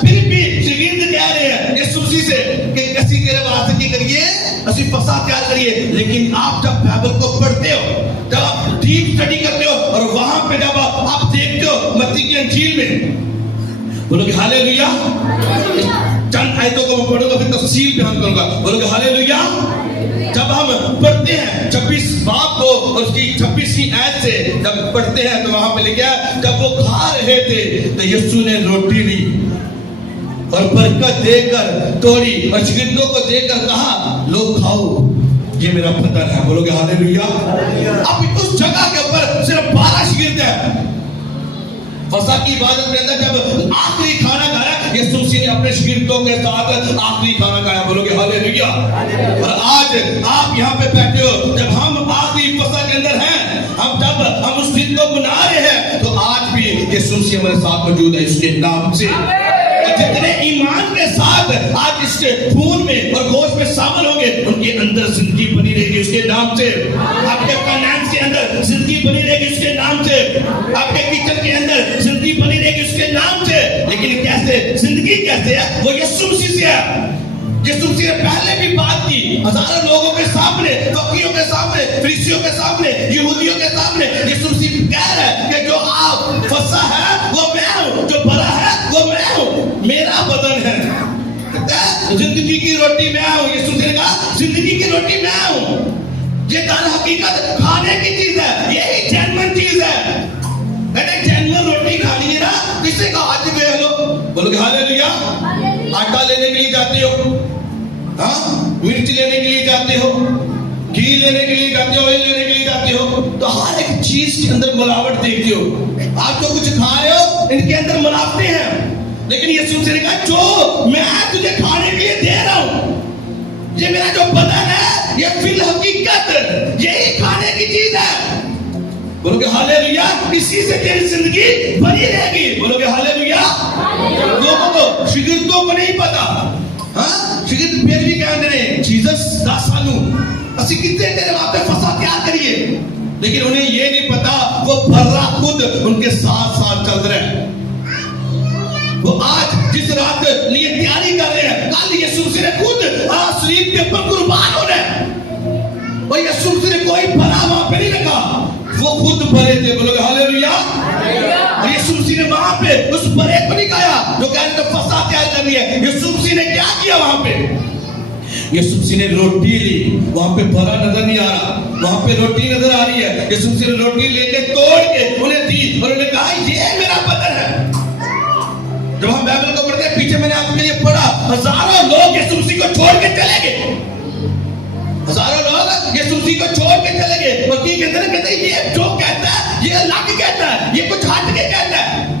फिर भी शागिर्द कह रहे हैं यीशु मसीह से कि किसी के वास्ते की करिए, असि फसह तैयार करिए। लेकिन आप जब बाइबल को पढ़ते हो, जब आप डीप स्टडी करते हो और वहां पे जब आप देखते हो मत्ती की इंजील में, बोलोगे हालेलुया। चंद आयतों को मैं पढ़ूंगा फिर तफसील बयान करूंगा। बोलोगे हालेलुया। जब हम पढ़ते हैं 26 बाब को और उसकी 26वीं आयत से जब पढ़ते हैं तो वहां पे लिखा है जब वो खा रहे थे तो यीशु ने रोटी ली और बरकत देकर तोड़ी और शागिर्दों को देकर कहा लो खाओ, ये मेरा बदन है। बोलोगे हालेलुया। अब उस जगह के ऊपर सिर्फ 12 शागिर्द हैं। फसह की इबादत के अंदर जब आखिरी खाना खाया यीशु मसीह ने अपने शागिर्दों के साथ आखिरी खाना खाया। बोलोगे हालेलुया। और आज आप यहाँ पे बैठे हो, जब हम आखिरी फसह के अंदर हैं, जब हम उस दिन को मना रहे हैं तो आज भी यीशु मसीह हमारे साथ मौजूद है उसके नाम से। जितने ईमान के साथ आज इसके खून में और गोश्त में शामिल होंगे उनके अंदर जिंदगी बनी रहेगी उसके नाम से। आपके फाइनेंस के अंदर जिंदगी बनी रहेगी उसके नाम से। आपके किचन के अंदर जिंदगी बनी रहेगी उसके नाम से। लेकिन कैसे जिंदगी कैसे है? वो यीशु मसीह से है। यीशु मसीह ने पहले भी बात की हजारों लोगों के सामने, फकीरों के सामने, फरीसियों के सामने, यहूदियों के सामने। यीशु मसीह कह रहा है कि जो आप फसह है वो मैं हूं, जो बड़ा है वो मैं हूं, मेरा बदन है। जिंदगी की रोटी मैं हूं। यीशु मसीह ने कहा जिंदगी की रोटी मैं हूं। ये दर हकीकत खाने की चीज है, यही जेन्युइन चीज है। जेन्युइन रोटी खानी है ना, किसी का हाथ में लो। बोलोगे हालेलुया। आटा लेने के लिए जाते हो, मिर्च लेने के लिए जाते हो, घी लेने के लिए जाते हो, ऑयल लेने के लिए जाते हो, तो हर एक चीज के अंदर मिलावट देखते हो। आप जो कुछ खा रहे हो इनके अंदर मिलावटें हैं। लेकिन यीशु मसीह ने कहा जो मैं तुझे खाने के लिए दे रहा हूं, ये मेरा जो बदन है, ये फिल हकीकत यही खाने की चीज है। बोलोगे हालेलुया। इसी से तेरी जिंदगी बनी रहेगी। बोलोगे हालेलुया। लोगों को, शागिर्दों को नहीं पता। शागिर्द फिर भी कहते हैं जीसस दा सानू असि कितने तेरे वास्ते फसह तैयार करिए, लेकिन उन्हें ये नहीं पता वो भर्रा खुद उनके साथ साथ चल रहे हैं। वो आज जिस रात लिए तैयारी कर रहे हैं, कल यीशु मसीह ने खुद सलीब के ऊपर कुर्बान होना है। और यीशु मसीह ने कोई भरा वहां पे नहीं रखा, वो खुद भरे थे। बोलोगे हालेलुया। यीशु मसीह ने वहां पे उस भरे को नहीं खाया जो कहते थे फसह तैयार करनी है। यीशु मसीह ने क्या किया वहां पे? यीशु मसीह ने रोटी ली। वहां पे भरा नजर नहीं आ रहा, वहां पे रोटी नजर आ रही है। यीशु मसीह ने रोटी लेके तोड़ के उन्हें दी और उन्हें कहा ये मेरा बदन है। जब हम बाइबल को पढ़ते हैं, पीछे मैंने आपके लिए पढ़ा, हजारों लोग यीशु मसीह को छोड़ के चले गए। हजारों लोग यीशु मसीह को छोड़ के चले गए। वकील के अंदर कहते हैं ये जो कहता है ये अलग कहता है, ये कुछ हट के कहता है।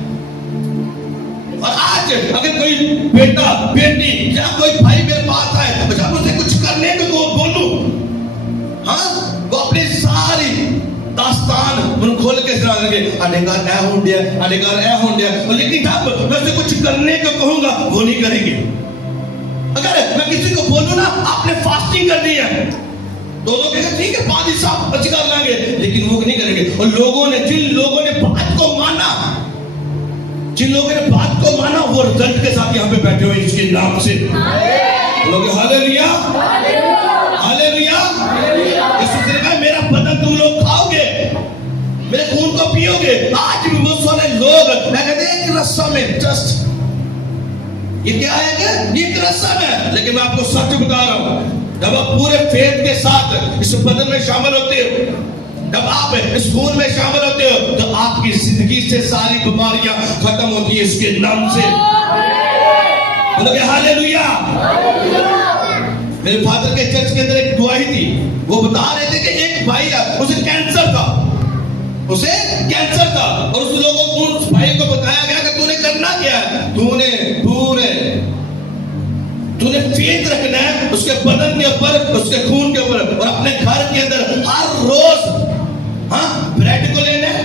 और आज अगर कोई बेटा बेटी या कोई भाई मेरे पास आए तो जब उसे कुछ करने को बोलूं, वो अपनी सारी दास्तान उन खोल के सुना लगे, अनेकार ऐ होंडिया, अनेकार ऐ होंडिया। लेकिन जब मैं उसे कुछ करने को कहूंगा वो नहीं करेंगे। अगर मैं किसी को बोलूं ना आपने फास्टिंग करनी है, तो लोग कहेंगे ठीक है पादी साहब अच्छी कर लेंगे, लेकिन वो नहीं करेंगे। और जिन लोगों ने बात को माना, जिन लोगों ने बात को माना, वो रिजल्ट के साथ यहाँ पे बैठे हुए इसके नाम से। लोग हालेलुया, हालेलुया। यीशु ने कहा मेरा बदन तुम लोग खाओगे, मेरे खून को पियोगे। आज भी बहुत सारे लोग मैं कहते हैं एक रस्सा में जस्ट ये क्या है क्या ये एक रस्सा में, लेकिन मैं आपको सच बता रहा हूं, जब आप पूरे फेथ के साथ इस बदन में शामिल होते हो, जब आप इस खून में शामिल होते हो, तो आपकी जिंदगी से सारी बीमारियां खत्म होती है इसके नाम से। बोलोगे हालेलुया। मेरे फादर के चर्च के अंदर एक दुआई थी, वो बता रहे थे कि एक भाई उसे कैंसर था, उसे कैंसर था, और उस भाई को बताया गया कि तूने करना क्या है, तूने फेथ रखना है उसके बदन के ऊपर, उसके खून के ऊपर, और अपने घर के अंदर हर रोज ब्रेड को लेना है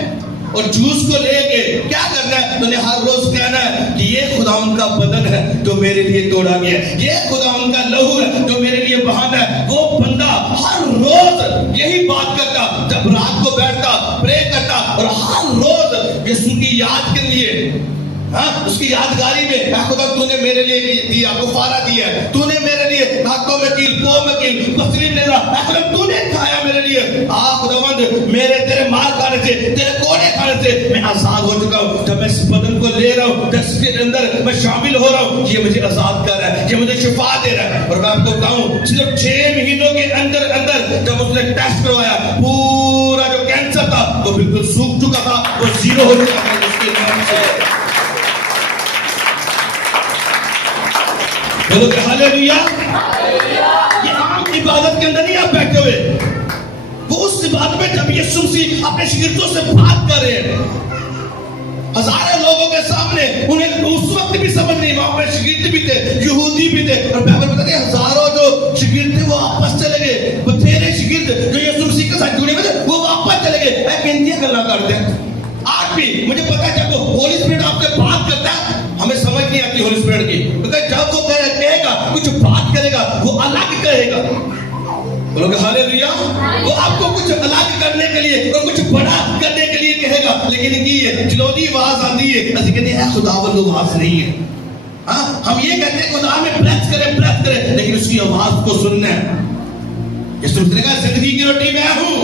और जूस को लेके क्या करना है, तूने हर रोज कहना है कि ये खुदावंद का बदन है जो मेरे लिए तोड़ा गया है, ये खुदावंद का लहू है जो मेरे लिए बहाना है। वो बंदा हर रोज यही बात करता, जब रात को बैठता प्रे करता, और हर रोज यीशु की याद के लिए उसकी यादगारी में खुदा तूने मेरे लिए दिया, गुफारा दिया, तूने मेरे लिए नाकों में कील, पो में कील, पसली ने खुदा तूने खाया मेरे लिए। खुदावंद मेरे तेरे मार खाने से, तेरे कोड़े खाने से मैं आजाद हो चुका हूँ। जब मैं इस बदन को ले रहा हूँ, जिसके अंदर मैं शामिल हो रहा हूँ, ये मुझे आजाद कर रहा है, ये मुझे शिफा दे रहा है। और मैं आपको बताऊं सिर्फ 6 महीनों के अंदर जब उसने टेस्ट करवाया, पूरा जो कैंसर था वो बिल्कुल सूख चुका था, वो 0 हो चुका था उसके नाम से। बोलोगे हालेलुया। ये आम इबादत के अंदर नहीं आप बैठे हुए, वो उस इबादत में जब यीशु मसीह अपने शिगिर्दों से बात कर रहे हैं, हजारों लोगों के सामने, उन्हें उस वक्त भी समझ नहीं, वहां पर शिगिर्द भी थे, यहूदी भी थे, और बाइबल बताती है हजारों जो शिगिर्द थे वो वापस चले गए। बथेरे शिगिर्द जो यीशु मसीह के साथ जुड़े हुए थे वो वापस चले गए। मैं गिनतियां गल्ला करते हैं आज भी, मुझे पता है जब होली स्पिरिट आपसे बात करता है हमें समझ नहीं आती होली स्पिरिट की, क्योंकि जब वो कहेगा कुछ बात करेगा वो अलग कहेगा। बोलोगे हालेलुया। वो आपको कुछ अलग करने के लिए और कुछ बड़ा करने के लिए कहेगा, लेकिन ये चिलौदी आवाज आती है, असली कहते हैं खुदावंद आवाज नहीं है। हम ये कहते हैं खुदा में प्रेस करे, लेकिन उसकी आवाज को सुनना है। यीशु ने कहा जिंदगी की रोटी मैं हूं,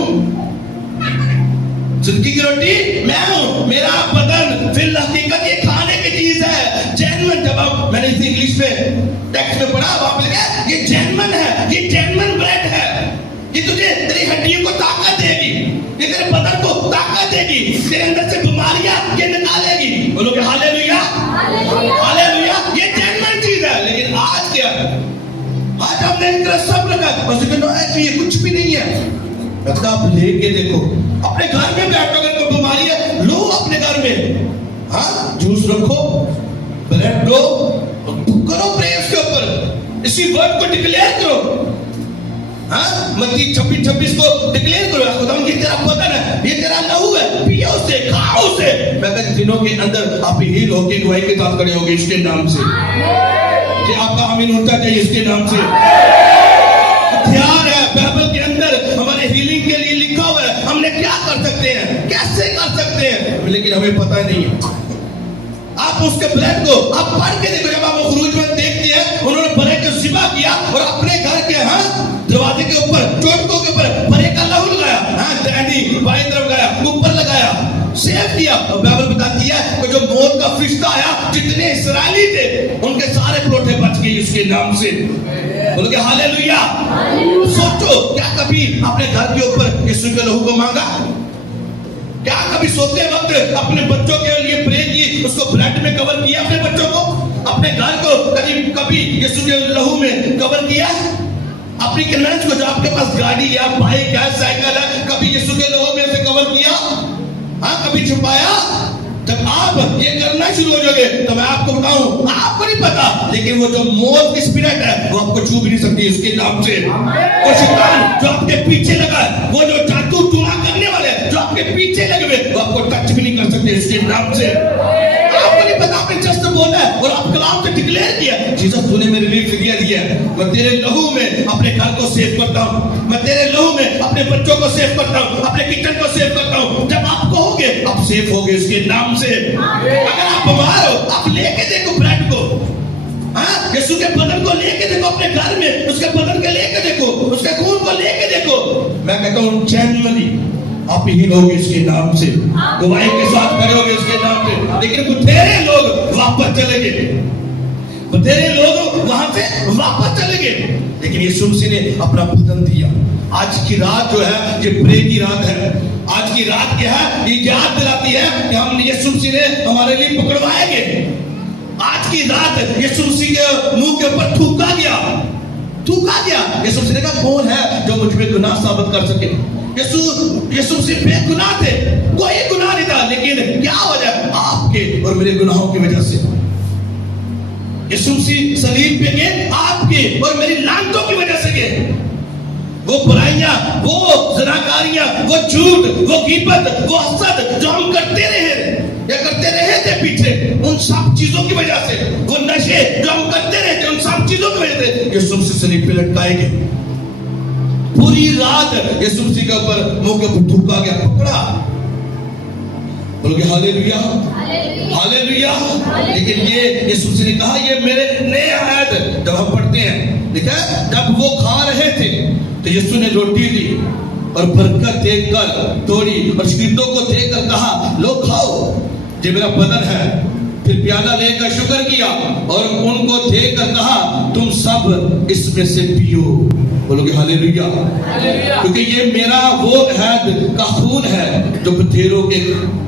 जिंदगी की रोटी मैं हूं, मेरा बदन फिर हकीकत ये खाने की चीज है, जेन्युइन। जब मैंने इसे इंग्लिश में टेक्स्ट में पढ़ा, वहां पे लिखा ये जेन्युइन है, ये जेन्युइन ब्रेड है, ये तुझे तेरी हड्डियों को ताकत देगी, ये तेरे बदन को ताकत देगी, तेरे अंदर से बीमारियां ये निकालेगी। बोलोगे हालेलुया, हालेलुया। ये जेन्युइन चीज है। लेकिन आज क्या, आज हमने इतना सब रखा और ये कुछ भी नहीं है। लगता आप लेके देखो, अपने घर में बैठो, अगर कोई बीमारी है लो अपने घर में, जूस रखो, ब्रेड लो, करो प्रेयर के ऊपर, इसी वर्ड को डिक्लेयर करो। मत्ती 26:26 को डिक्लेयर करो, खुदा ये तेरा बदन है, ये तेरा लहू है, पियो उसे, खाओ उसे। मैं कहता दिनों के अंदर आप हील होके गवाही के साथ खड़े होगे इसके नाम से। कि आपका आमीन होता चाहिए इसके नाम से। हथियार है बाइबल के अंदर हमारे हीलिंग के लिए लिखा हुआ है, हमने क्या कर सकते हैं, कैसे कर सकते हैं, लेकिन हमें पता नहीं है। आप उसके ब्रेड को आप पढ़ के देखो, जब आप खुरूज में देखते हैं उन्होंने ब्रेड को ज़िबा किया और अपने घर के दरवाजे के ऊपर, चोटकों के ऊपर बड़े का लहू लगाया, डैडी बाएं तरफ लगाया, ऊपर लगाया, सेव किया। और बाइबल बताती है कि जो मौत का फरिश्ता आया, जितने इस्राएली थे उनके सारे प्लोटे बच गए उसके नाम से। बोल के हालेलुया। सोचो, क्या कभी अपने घर के ऊपर यीशु के लहू को मांगा? क्या कभी सोते वक्त अपने बच्चों के लिए प्रे की, उसको ब्लड में कवर किया, अपने बच्चों को, अपने घर को कभी यीशु के लहू में कवर किया? अपनी कन्वेंस को, जो आपके पास गाड़ी या बाइक या साइकिल है, कभी यीशु के लहू में से कवर किया? कभी छुपाया? जब आप ये करना शुरू हो जाओगे तो मैं आपको बताऊं, आपको नहीं पता, लेकिन वो जो मौत की स्पिरिट है वो आपको छू भी नहीं सकती उसके नाम से। वो शैतान जो आपके पीछे लगा है, वो जो जादू टूना करने वाले जो सकते इसके नाम से। आपको नहीं पता, आपने जस्ट बोला है और आप कलाम से डिक्लेयर किया, जीसस तूने मेरे लिए फिदिया दिया है, मैं तेरे लहू में अपने घर को सेव करता हूँ, मैं तेरे लहू में अपने बच्चों को सेव करता हूँ, अपने किचन को सेव करता हूँ। जब आप कहोगे आप सेव होगे इसके नाम से। अगर आप बीमार हो, आप लेके देखो ब्रेड को, यीशु के बदन को लेके देखो अपने घर में, उसके बदन के लेके देखो, उसके खून को लेके देखो। मैं कहता हूँ जेन्युइनली आप ही लोग इसके नाम से गवाही के साथ करोगे इसके नाम से। लेकिन बथेरे लोग वापस चले गए, बथेरे लोग वहां से वापस चले गए, लेकिन यीशु मसीह ने अपना बदन दिया। आज की रात जो है ये प्रे की रात है। आज की रात क्या है, ये याद दिलाती है कि हम यीशु मसीह ने हमारे लिए पकड़वाएंगे। आज की रात यीशु मसीह के मुंह के ऊपर थूका गया, थूका गया। यीशु मसीह ने कहा कौन है जो मुझ में गुनाह साबित कर सके। यीशु मसीह बेगुनाह थे, कोई गुनाह नहीं था, लेकिन क्या वजह, आपके और मेरे गुनाहों की वजह से यीशु मसीह सलीब पे गए, आपके और मेरी लानतों की वजह से गए। वो बुराइयां, वो ज़नाकारियां, वो झूठ, वो गीबत, वो हसद जो हम करते रहे थे पीछे, उन सब चीजों की वजह से, वो नशे जो हम करते रहे थे उन सब चीजों की वजह से यीशु मसीह सलीब पे लटकाए गए। पूरी रात यीशु मसीह के ऊपर मुंह के ऊपर थूका गया, पकड़ा। बोलोगे हालेलुया, हालेलुया। लेकिन ये यीशु मसीह ने कहा ये मेरे नए आयत, जब हम पढ़ते हैं देखा, जब वो खा रहे थे तो यीशु ने रोटी ली और बरकत देकर तोड़ी और शिष्यों को देकर कहा लो खाओ, ये मेरा बदन है। फिर प्याला लेकर शुक्र किया और उनको देकर कहा तुम सब इसमें से पियो। बोलोगे हालेलुया, क्योंकि ये मेरा वो हैद का खून है जो बथेरों के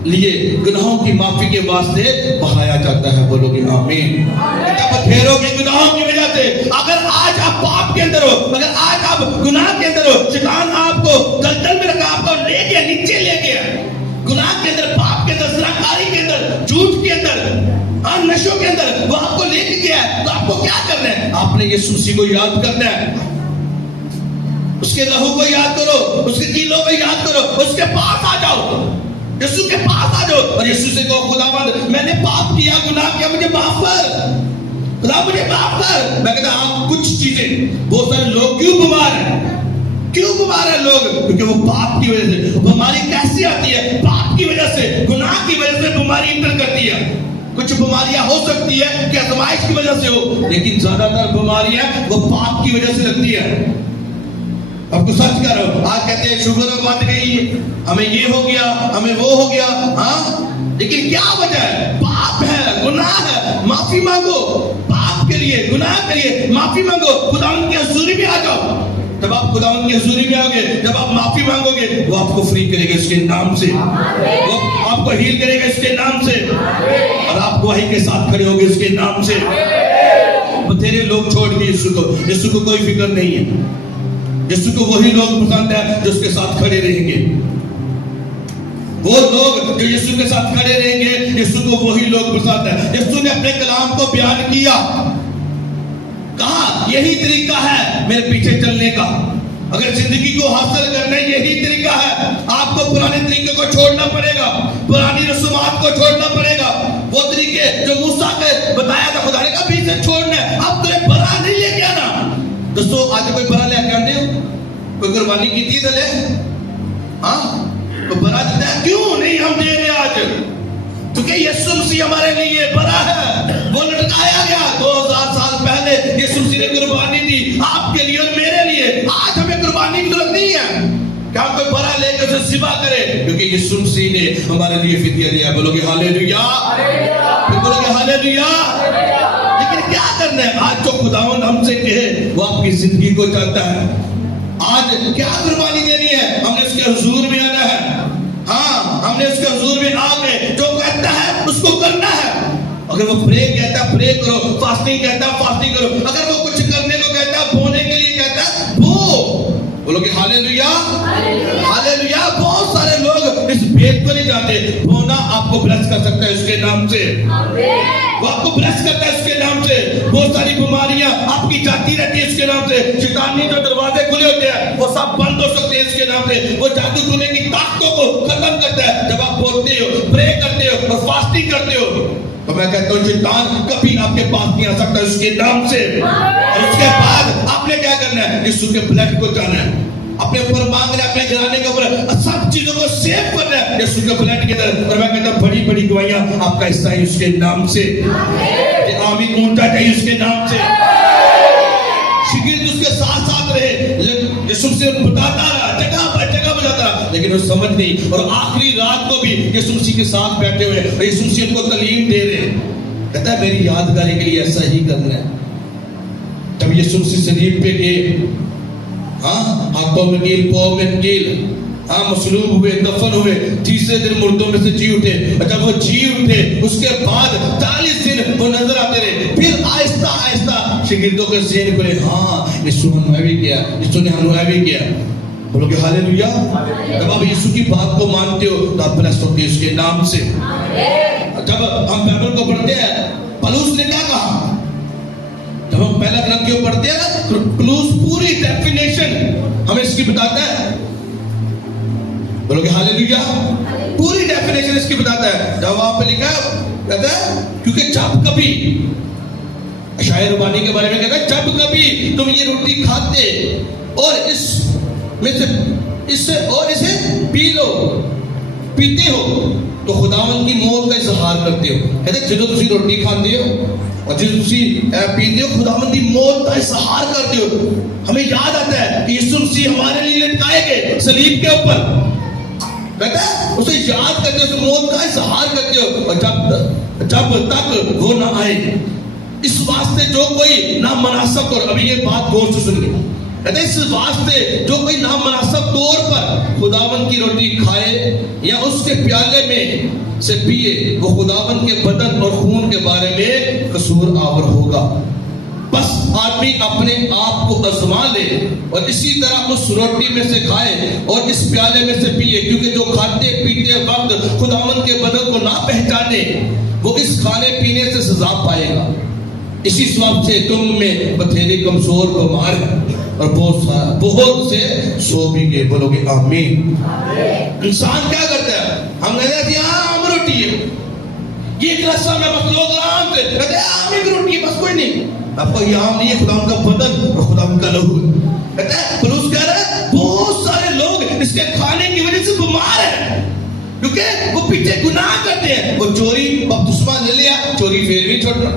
लिए गुनाहों की माफी के वास्ते बहाया जाता है। बोलोगे आमीन। बथेरों के गुनाहों की वजह से अगर आज आप पाप के अंदर हो, अगर आज आप गुनाह के अंदर हो, शैतान आपको दलदल में रखा, आपको ले गया, नीचे ले गया, गुनाह के अंदर, पाप के अंदर, ज़नाकारी के अंदर, झूठ के अंदर, नशों के अंदर, वो आपको लेके गया है, तो आपको क्या करना है? आपने यीशु मसीह को याद करना है, उसके लहू को याद करो, उसके कीलों को याद करो, उसके पास आ जाओ, यीशु के पास आ जाओ और यीशु से कहो खुदावंद मैंने पाप किया, गुनाह किया, मुझे माफ कर, खुदा मुझे माफ कर। मैं कहता हूं कुछ चीजें, बहुत सारे लोग क्यों बीमार हैं, क्यों बीमार है लोग? क्योंकि वो पाप की वजह से। बीमारी कैसी आती है? पाप की वजह से, गुनाह की वजह से बीमारी इंटर करती है। कुछ बीमारियां हो सकती है कि आजमाइश की वजह से हो, लेकिन ज्यादातर बीमारियां वो पाप की वजह से लगती है। आपको सच कह रहा हूं, आज कहते हैं शुगर बढ़ गई, हमें ये हो गया, हमें वो हो गया, हाँ, लेकिन क्या वजह है? पाप है, गुनाह है। माफी मांगो, पाप के लिए, गुनाह के लिए माफी मांगो, खुदावंद की हजूरी में आ जाओ। जब आप खुदावंद की हजूरी में आओगे, जब आप माफी मांगोगे, वो आपको फ्री करेगा इसके नाम से, वो आपको हील करेगा इसके नाम से, और आप गवाही के साथ खड़े होगे इसके नाम से। बथेरे लोग छोड़ के यीशु को कोई फिक्र नहीं है। यीशु को वही लोग पसंद है जो उसके साथ खड़े रहेंगे। वो लोग जो यीशु के साथ खड़े रहेंगे, यीशु को वही लोग पसंद है। यीशु ने अपने कलाम को बयान किया, कहा यही तरीका है मेरे पीछे चलने का। अगर जिंदगी को हासिल करना है, यही तरीका है। आपको पुराने तरीके को छोड़ना पड़ेगा, पुरानी रसूमात को छोड़ना पड़ेगा। वो तरीके जो मूसा के बताया था, खुदा ने कहा भी इसे छोड़ना है। अब तो बरा नहीं लेके आना। दोस्तों आज कोई बरा लेके आते हो? कोई कुर्बानी की थी दले? हाँ, तो बरा देता है, क्यों नहीं हम दे रहे आज? क्योंकि यीशु मसीह हमारे लिए बरा है, वो लटकाया गया 2000 साल पहले। यीशु मसीह ने कुर्बानी दी आपके लिए और मेरे लिए। आज हमें कुर्बानी की जरूरत नहीं है कि हम कोई बरा लेकर उसे सिवा करें, क्योंकि यीशु मसीह ने हमारे लिए फिदिया दिया। बोलोगे हालेलुया, बोलोगे हालेलुया। लेकिन क्या करना है? आज जो खुदावंद हमसे कहे वो आपकी जिंदगी को चाहता है। आज क्या कुर्बानी देनी है? हमने उसके हुजूर में आना है। हाँ, हमने उसके हुजूर में आके जो कहता है उसको करना है। अगर वो प्रे कहता है प्रे करो, फास्टिंग कहता है फास्टिंग करो, अगर वो कुछ करने को कहता है, बोने के लिए कहता है बो। बोलोगे हालेलुया, हालेलुया। बहुत सारे लोग इस भेद को नहीं जानते। बोना आपको ब्लेस कर सकता है उसके नाम से। वो आपको ब्लेस करता है उसके नाम से। बहुत सारी बीमारियां आपकी जाती रहती है उसके नाम से। शैतानी जो दरवाजे खुले होते हैं वो सब बंद हो सकते हैं इसके नाम से। वो जादू टूने की ताकतों को खत्म करता है जब आप बोलते हो, प्रे करते हो और फास्टिंग करते हो। तो मैं कहता हूँ शैतान कभी आपके पास नहीं आ सकता उसके नाम से। और उसके बाद आपने क्या करना है, यीशु के ब्लड को जाना है, अपने ऊपर मांगना, अपने घराने के ऊपर सब चीजों को सेव करना है यीशु के ब्लड के अंदर। और मैं कहता हूँ बड़ी बड़ी गवाहियां आपका हिस्सा है उसके नाम से। आमीन ऊंचा चाहिए उसके नाम से। शिगिर्द उसके साथ साथ रहे, यीशु से बताता रहा, जगह बजाता रहा, लेकिन वो समझ नहीं। और आखिरी रात को भी यीशु मसीह के साथ बैठे हुए और यीशु मसीह उनको तालीम दे रहे, कहता है मेरी यादगारी के लिए ऐसा ही करना है। जब यीशु मसीह सलीब पे गए, हाँ, हाथों में कील, पांव में कील, हाँ, मसलूब हुए, दफन हुए, तीसरे दिन मुर्दों में से जी उठे। और जब वो जी उठे उसके बाद 40 दिन वो नजर आते रहे। फिर आहिस्ता आहिस्ता शिगिर्दों के ज़हन खुले, हाँ यीशु ने हमें भी किया, यीशु ने हमें भी किया। बोलोगे हालेलुया। जब आप यीशु की बात को मानते हो तो आप ब्लेस्ड होते हो उसके नाम से। जब हम बाइबल को पढ़ते हैं, पौलुस ने क्या कहा, जब हम पहला ग्रंथ पढ़ते हैं ना, तो पौलुस पूरी डेफिनेशन हमें इसकी बताता है। बोलोगे हालेलुया। पूरी डेफिनेशन इसकी बताता है। जब वहां पे लिखा है, कहता है क्योंकि जब कभी, शायर रुबानी के बारे में कहता है, जब कभी तुम ये रोटी खाते और इसे पी लो, पीते हो तो खुदावन की मौत का इजहार करते हो। कहते जो तुसी रोटी खाते हो और जो तुसी पीते हो, खुदावन की मौत का इजहार करते हो। हमें याद आता है कि यीशु मसीह हमारे लिए लटकाए गए सलीब के ऊपर, कहता है उसे याद करते हो, मौत का इजहार करते हो। और जब तक वो ना आए, इस वास्ते जो कोई ना मुनासिब तौर, अभी ये बात गौर से सुनिए, कहते इस वास्ते जो कोई ना मुनासिब तौर पर खुदावन की रोटी खाए या उसके प्याले में से पिए, वो खुदावन के बदन और खून के बारे में कसूर आवर होगा। बस आदमी अपने आप को आजमा ले और इसी तरह उस रोटी में से खाए और इस प्याले में से पिए, क्योंकि जो खाते पीते वक्त खुदावन के बदन को ना पहचाने, वो इस खाने पीने से सजा पाएगा। इसी सबब से तुम में बथेरे कमजोर बीमार हैं और बहुत से सो भी गए। बोलोगे आमीन। इंसान क्या करता है, हम कहते हैं आम रोटी है, ये एक रस्सा में बस लोग आराम से कहते हैं आम एक रोटी है, बस कोई नहीं। आपको ये आम नहीं है, खुदा उनका बदन और खुदा उनका लहू है। कहता है पौलुस कह रहा है बहुत सारे लोग इसके खाने की वजह से बीमार हैं, क्योंकि वो पीछे गुनाह करते हैं। वो चोरी बपतिस्मा ले लिया, चोरी फिर भी छोड़ना,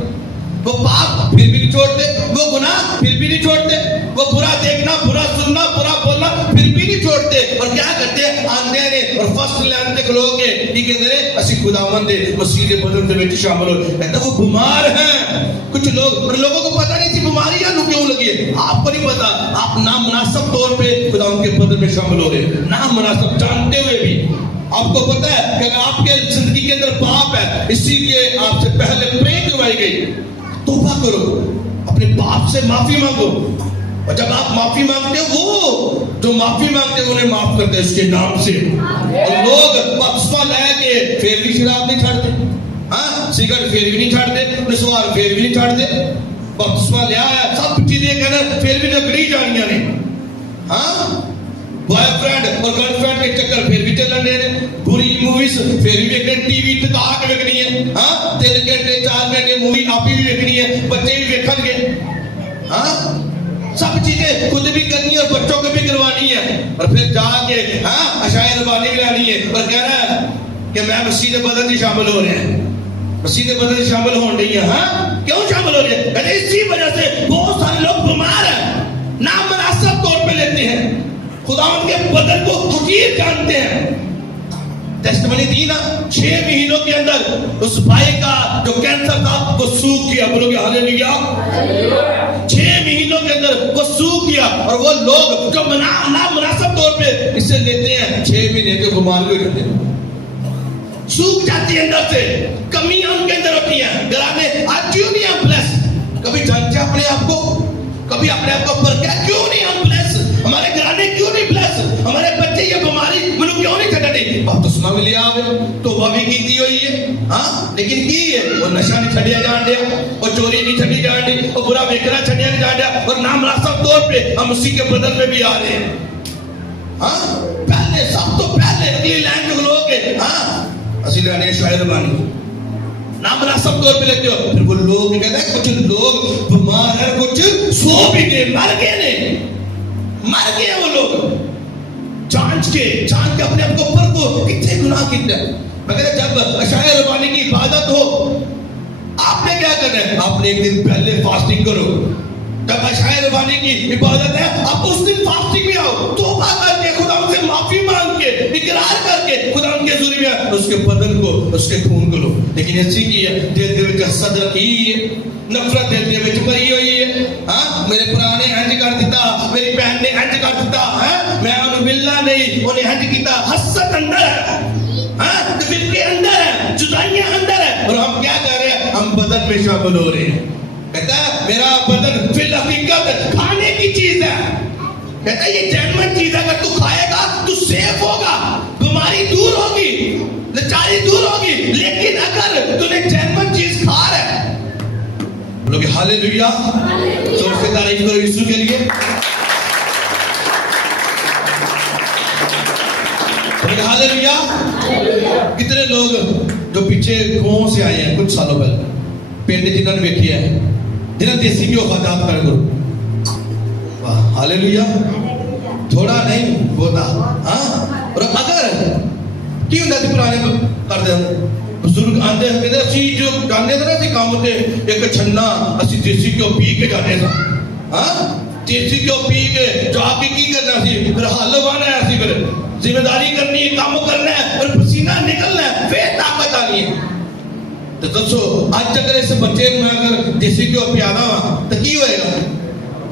वो पाप फिर भी नहीं छोड़ते, वो गुनाह फिर भी नहीं छोड़ते, वो बुरा देखना, बुरा सुनना, बुरा बोलना फिर भी नहीं छोड़ते। और क्या करते हैं, आंधे ने और फर्स्ट लाइन तक लोग ये कहते हैं असि खुदावंद दे मसीह के बदन से बेटी शामिल हो। कहता वो बीमार हैं कुछ लोग, और लोगों को पता नहीं थी बीमारी यार क्यों लगी है। आपको नहीं पता, आप नामुनासिब तौर पे खुदावंद के बदन में शामिल हो रहे, नामुनासिब जानते हुए भी। आपको पता है कि अगर आपके जिंदगी के अंदर पाप है, इसीलिए आपसे पहले प्रे करवाई गई, तौबा करो, अपने पाप से माफी मांगो। और जब आप माफी मांगते हो, वो जो माफी मांगते हैं उन्हें माफ करते हैं उसके नाम से। और लोग बपतिस्मा लेके फिर भी शराब नहीं छाड़ते, हाँ, सिगरेट फिर भी नहीं छाड़ते, नशवार फिर भी नहीं छाड़ते, बपतिस्मा लिया है, सब चीजें कहना फिर भी रगड़ी जानियां ने, हाँ, बॉयफ्रेंड और गर्लफ्रेंड के चक्कर फिर भी चलन रहे हैं, बुरी मूवीज फिर भी देखने, टीवी तक देखनी है, हाँ, 3 घंटे 4 घंटे मूवी आप भी देखनी है, बच्चे भी देखणगे, हाँ, सब चीजें खुद भी करनी है और बच्चों को भी करवानी है। और फिर जाके हाँ शायर रुबानी भी लानी है और कहना है कि मैं मसीह के बदन में शामिल हो रहे हैं, मसीह के बदन में शामिल हो रही है। हाँ, क्यों शामिल हो रहे हैं? कहते इसी वजह से बहुत सारे लोग बीमार हैं, नामुनासिब तौर पे लेते हैं, खुदावंद के बदन को हकीर जानते हैं। टेस्टिमनी दी ना, 6 महीनों के अंदर उस भाई का जो कैंसर था वो सूख गया। बोलोगे हालेलुया। 6 महीनों के अंदर वो सूख गया। और वो लोग जो नामुनासिब तौर पे इसे लेते हैं, 6 महीने के बीमार भी हो जाते हैं, सूख जाती है अंदर से, कमियां उनके अंदर होती हैं। घराने आज क्यों नहीं हम ब्लेस? कभी जानते अपने आप को, कभी अपने आप को पर क्या क्यों नहीं हम ब्लेस? हमारे घराने क्यों नहीं ब्लेस? हमारे बच्चे ये बीमारी मुझे क्यों नहीं छटते? नहीं बपतिस्मा भी लिया आवे तौबा भी कीती हुई है हाँ लेकिन की है वो नशा नहीं छड़िया जान दिया और चोरी नहीं छड़ी जान दी और बुरा वेखना छड़िया नहीं जान दिया और नामरासब तौर पे हम उसी के बदल में भी आ रहे हैं हाँ पहले सब तो पहले अगली लाइन जो लोग है हाँ असली गाने शायर बानी नामरासब तौर पे लेते हो फिर वो लोग कहते हैं कुछ लोग बीमार है कुछ सो भी गए मर गए वो लोग जांच के अपने आप को ऊपर को कितने गुनाह कितने मगर जब अशायर रबानी की इबादत हो आपने क्या करना है आपने एक दिन पहले फास्टिंग करो जब अशायर रबानी की इबादत है आप उस दिन फास्टिंग में आओ तौबा करके खुदा से माफी मांग के इकरार करके खुदा के हुजूर में उसके बदन को उसके खून को लो लेकिन ऐसी की है दिल दे विच सदर की है नफरत दिल दे विच भरी हुई है हां मेरे भरा ने इंज कर दिता मेरी बहन ने इंज कर दिता है मैं उन्हें मिलना नहीं उन्हें इंज कीता हसद अंदर है हां दिल के अंदर है जुदाइयां अंदर है और हम क्या कर रहे हैं हम बदन में शामिल हो रहे हैं कहता है मेरा बदन फिल हकीकत खाने की चीज है कहता है ये जैनमन चीज अगर तू खाएगा तू सेफ होगा बीमारी दूर होगी लाचारी दूर होगी लेकिन अगर तूने जैनमन चीज खा रहा है लोग हालेलुया जोर से तारीफ करो यीशु के लिए हालेलुया कितने लोग जो पीछे गांव से आए हैं कुछ सालों पहले पिंड जिन्होंने देखी है जिन्हें देसी घ्यो खाता कर दो वाह हालेलुया थोड़ा नहीं होता हाँ और अगर की ਹੁੰਦਾ ਸੀ ਪੁਰਾਣੇ ਕਰਦੇ ਬਜ਼ੁਰਗ ਆਂਦੇ ਕਹਿੰਦੇ ਅਸੀਂ ਜੋ ਜਾਂਦੇ ਸੀ ਨਾ ਅਸੀਂ ਕੰਮ ਤੇ ਇੱਕ ਛੰਨਾ ਅਸੀਂ ਦੇਸੀ ਘਿਓ ਪੀ ਕੇ ਜਾਂਦੇ ਸਾਂ ਹਾਂ ਦੇਸੀ ਘਿਓ ਪੀ ਕੇ ਜਾ ਕੇ ਕੀ ਕਰਨਾ ਸੀ ਫਿਰ ਹੱਲ ਵਾਣਾ ਸੀ ਫਿਰ ਜ਼ਿੰਮੇਵਾਰੀ ਕਰਨੀ ਕੰਮ ਕਰਨਾ और पसीना निकलना फिर ताकत आनी है तो दसो आज अगर इस बच्चे में अगर देसी घ्यो पियादा वा तो की होएगा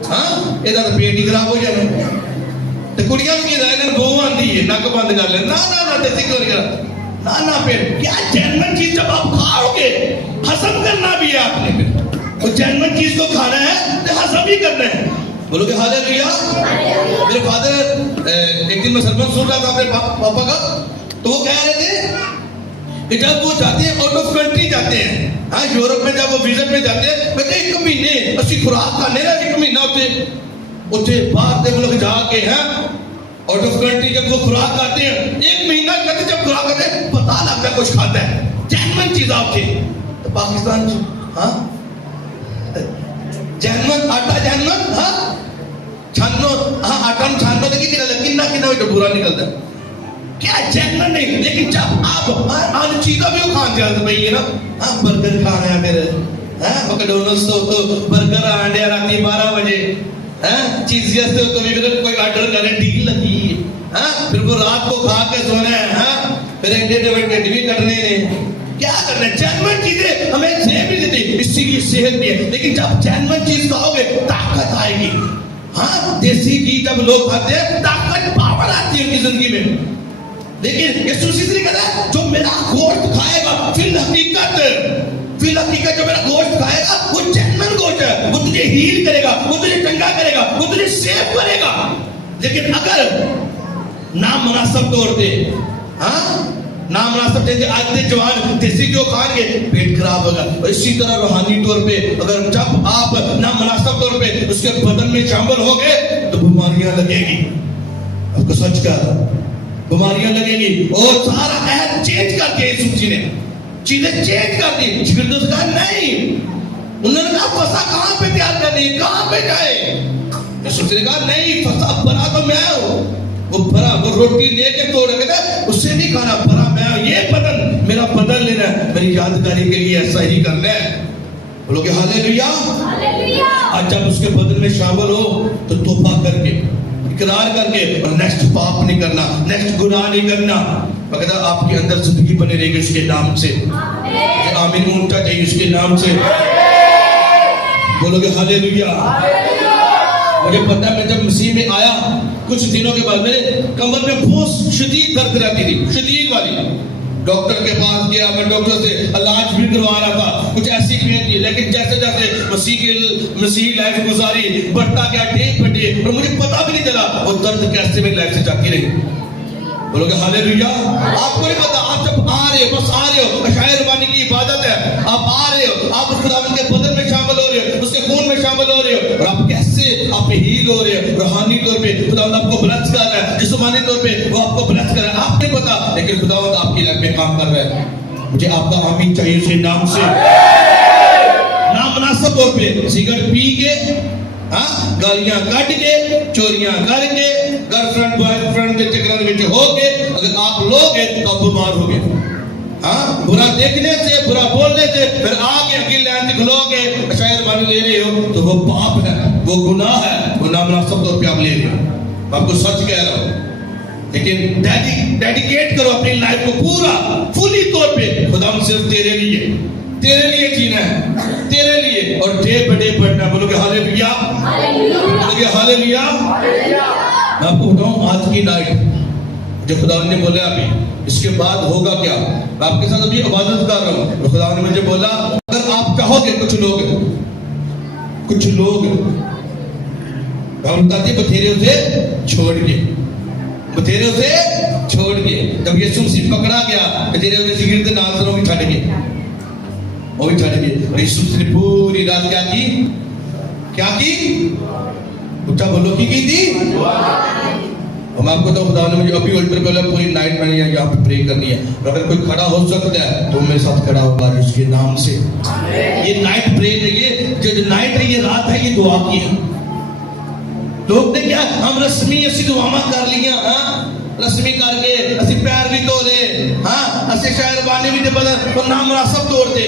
हाँ ਇਹਦਾ ਤਾਂ पेट ही खराब हो जाना ਤੇ ਕੁੜੀਆਂ ਵੀ ਕੀ ਇਹਨਾਂ ਨੂੰ ਬਹੂ ਆਂਦੀ ਹੈ ਨੱਕ ਬੰਦ ਕਰ ਲੈ ना देसी घ्यो नहीं करा ना पेट क्या जैनमन चीज जब आप खाओगे हजम करना भी है आपने फिर तो जैनमन चीज को खाना है तो हजम भी करना है बोलोगे हालेलुया मेरे फादर एक दिन मैं सरमन सुन रहा था अपने पापा का तो वो कह रहे थे कि जब वो जाते हैं आउट ऑफ कंट्री जाते हैं हाँ यूरोप में जब वो विजिट में जाते हैं कहते एक महीने असि खुराक खाने ना एक महीना उसे बाहर के मुल्क जाके हैं आउट ऑफ कंट्री जब वो खुराक खाते हैं एक महीना कहते जब खुराक खाते हैं पता लगता है कुछ खाता है जैनमन चीज आपके तो पाकिस्तान हाँ जैनमन आटा जैनमन हाँ छानो हाँ आटा में छानो तो कितना कितना बुरा निकलता है क्या जैनमन नहीं लेकिन जब आप आन चीज़ों भी खान जाते भाई ये ना हाँ बर्गर खाना है मेरे हाँ मैकडॉनल्ड्स तो बर्गर आने रात 12 बजे हाँ चीज जैसे तो भी कोई ऑर्डर करे डील लगी हाँ फिर वो रात को खा के सोना है हाँ फिर एंटरटेनमेंट भी करने ने क्या करना है जैनमन चीजें हमें सेहत भी देती इसीलिए सेहत भी है लेकिन जब जैनमन चीज खाओगे ताकत आएगी हाँ देसी घी जब लोग खाते हैं ताकत पावर आती है उनकी जिंदगी में लेकिन यीशु मसीह कहता है जो मेरा गोश्त खाएगा फिर हकीकत जो मेरा गोश्त खाएगा वो जैनमन गोश्त है वो तुझे हील करेगा वो तुझे चंगा करेगा वो तुझे सेफ करेगा लेकिन अगर नामुनासिब तौर पे हाँ नामुनासिब जैसे आज के जवान देसी घ्यो खाएंगे पेट खराब होगा और इसी तरह रूहानी तौर पे अगर जब आप नामुनासिब तौर पे उसके बदन में शामिल होगे तो बीमारियां लगेगी आपको सच कहा बीमारियां लगेगी और सारा अहद चेंज करके यीशु जी ने चीजें चेंज कर दी शिगिर्दों से कहा नहीं उन्होंने कहा फसा कहां पे तैयार करनी कहां पे जाए यीशु ने कहा नहीं फसा बना तो मैं हूं वो भरा वो रोटी लेके तोड़ के उससे नहीं खाना भरा मैं ये बदन मेरा बदन लेना है मेरी यादगारी के लिए ऐसा ही करना है बोलोगे हालेलुया आज जब उसके बदन में शामिल हो तो तौबा करके इकरार करके और नेक्स्ट पाप नहीं करना नेक्स्ट गुनाह नहीं करना मगर आपके अंदर जिंदगी बने रहेगी उसके नाम से आमीन ऊंचा चाहिए उसके नाम से बोलोगे हालेलुया मुझे पता है मैं जब मसीह में आया कुछ दिनों के बाद मेरे कमर में बहुत शदीद दर्द रहती थी शदीद वाली डॉक्टर के पास गया मैं डॉक्टर से इलाज भी करवा रहा था कुछ ऐसी पेन थी लेकिन जैसे जैसे मसीह लाइफ गुजारी बढ़ता गया डे पर डे और मुझे पता भी नहीं चला वो दर्द कैसे मेरी लाइफ से जाती रही बोलोगे हालेलुया। आपको नहीं पता, आप जब आ रहे हो, बस आ रहे हो, शायर बानी की इबादत है, आप आ रहे हो, आप उस खुदावंद के बदन में शामिल हो रहे हो, उसके खून में शामिल हो रहे हो, और आप कैसे आप हील हो रहे हो, रूहानी तौर पे खुदावंद आपको ब्लेस कर रहा है, जिस्मानी तौर पे वो आपको ब्लेस कर रहा है, आपको नहीं पता, लेकिन खुदावंद आपकी लाइफ में काम कर रहा है। मुझे आपका आमीन चाहिए उसी नाम से। नामुनासिब तौर पे सिगरेट पी के, गालियां कट के, चोरियां करके, गर्लफ्रेंड बॉयफ्रेंड के चक्कर में हो के अगर आप लोगे तो आप बीमार हो गए। बुरा देखने से, बुरा बोलने से फिर आगे अकेले लाइन खुलोगे, शायद मान ले रहे हो तो वो पाप है, वो गुनाह है, वो नामुनासिब तौर पे आप ले रहे हो। आपको सच कह रहा हूं, लेकिन डेडिकेट करो अपनी लाइफ को पूरा फुली तौर पे खुदा सिर्फ तेरे लिए जीना है, तेरे लिए, और डे बाय डे बढ़ना। बोलोगे हालेलुया, बोलोगे हालेलुया। मैं आपको बताऊं आज की नाइट जो खुदा ने बोला अभी, इसके बाद होगा क्या। मैं आपके साथ अभी इबादत कर रहा हूं, तो खुदा ने मुझे बोला अगर आप चाहोगे, कुछ लोग बथेरे उसे छोड़ के जब यीशु मसीह पकड़ा गया, बथेरे उसे सिगरेट नाज़रों में छड़ गए, वो भी छड़ गए, और यीशु ने पूरी रात क्या की उठा बोलो की थी। हम आपको तो खुदा ने मुझे अभी अल्टर बोला पूरी नाइट मैंने यहाँ पे प्रे करनी है, और अगर कोई खड़ा हो सकता है तो मेरे साथ खड़ा होगा उसके नाम से। ये नाइट प्रे है, ये जो नाइट है, ये रात है, ये दुआ की है। लोग ने क्या हम रस्मी ऐसी दुआमा कर लिया, रस्मी करके असि पैर भी धो ले, असि शायर बानी भी बदल नामुनासिब तोड़ते,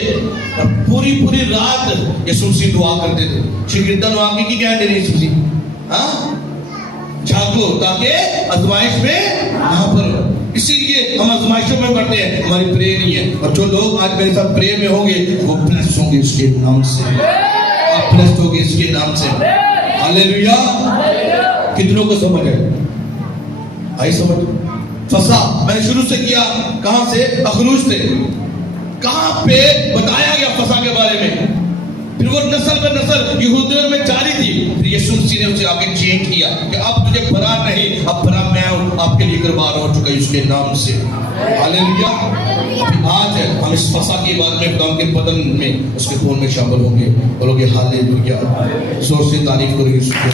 पूरी रात यीशु मसीह दुआ करते थे। शिगिर्दों आगे की कह दे रहे यीशु मसीह, जागो ताकि आजमाइश में ना पड़ो। इसीलिए हम आजमाइशों में पड़ते हैं, हमारी प्रे नहीं है। और जो लोग आज मेरे साथ प्रे में होंगे वो ब्लेस्ड होंगे इसके नाम से, आप ब्लेस्ड होंगे इसके नाम से। हालेलुया। कितनों को समझ है? आई समझ? फसा मैंने शुरू से किया, कहां से? अखरूज से। कहां पे बताया गया फसा के बारे में, फिर वो नस्ल पर नस्ल यहूदियों में जारी थी, फिर यीशु मसीह ने उसे आगे चेंज किया कि अब तुझे भरा नहीं, अब भरा मैं हूं, आपके लिए कुर्बान हो चुका है उसके नाम से। हालेलुया। आज हम इस फसा की बात में खुदा के बदन में उसके खून में शामिल होंगे। बोलोगे हालेलुया, जोर से तारीफ करो यीशु की।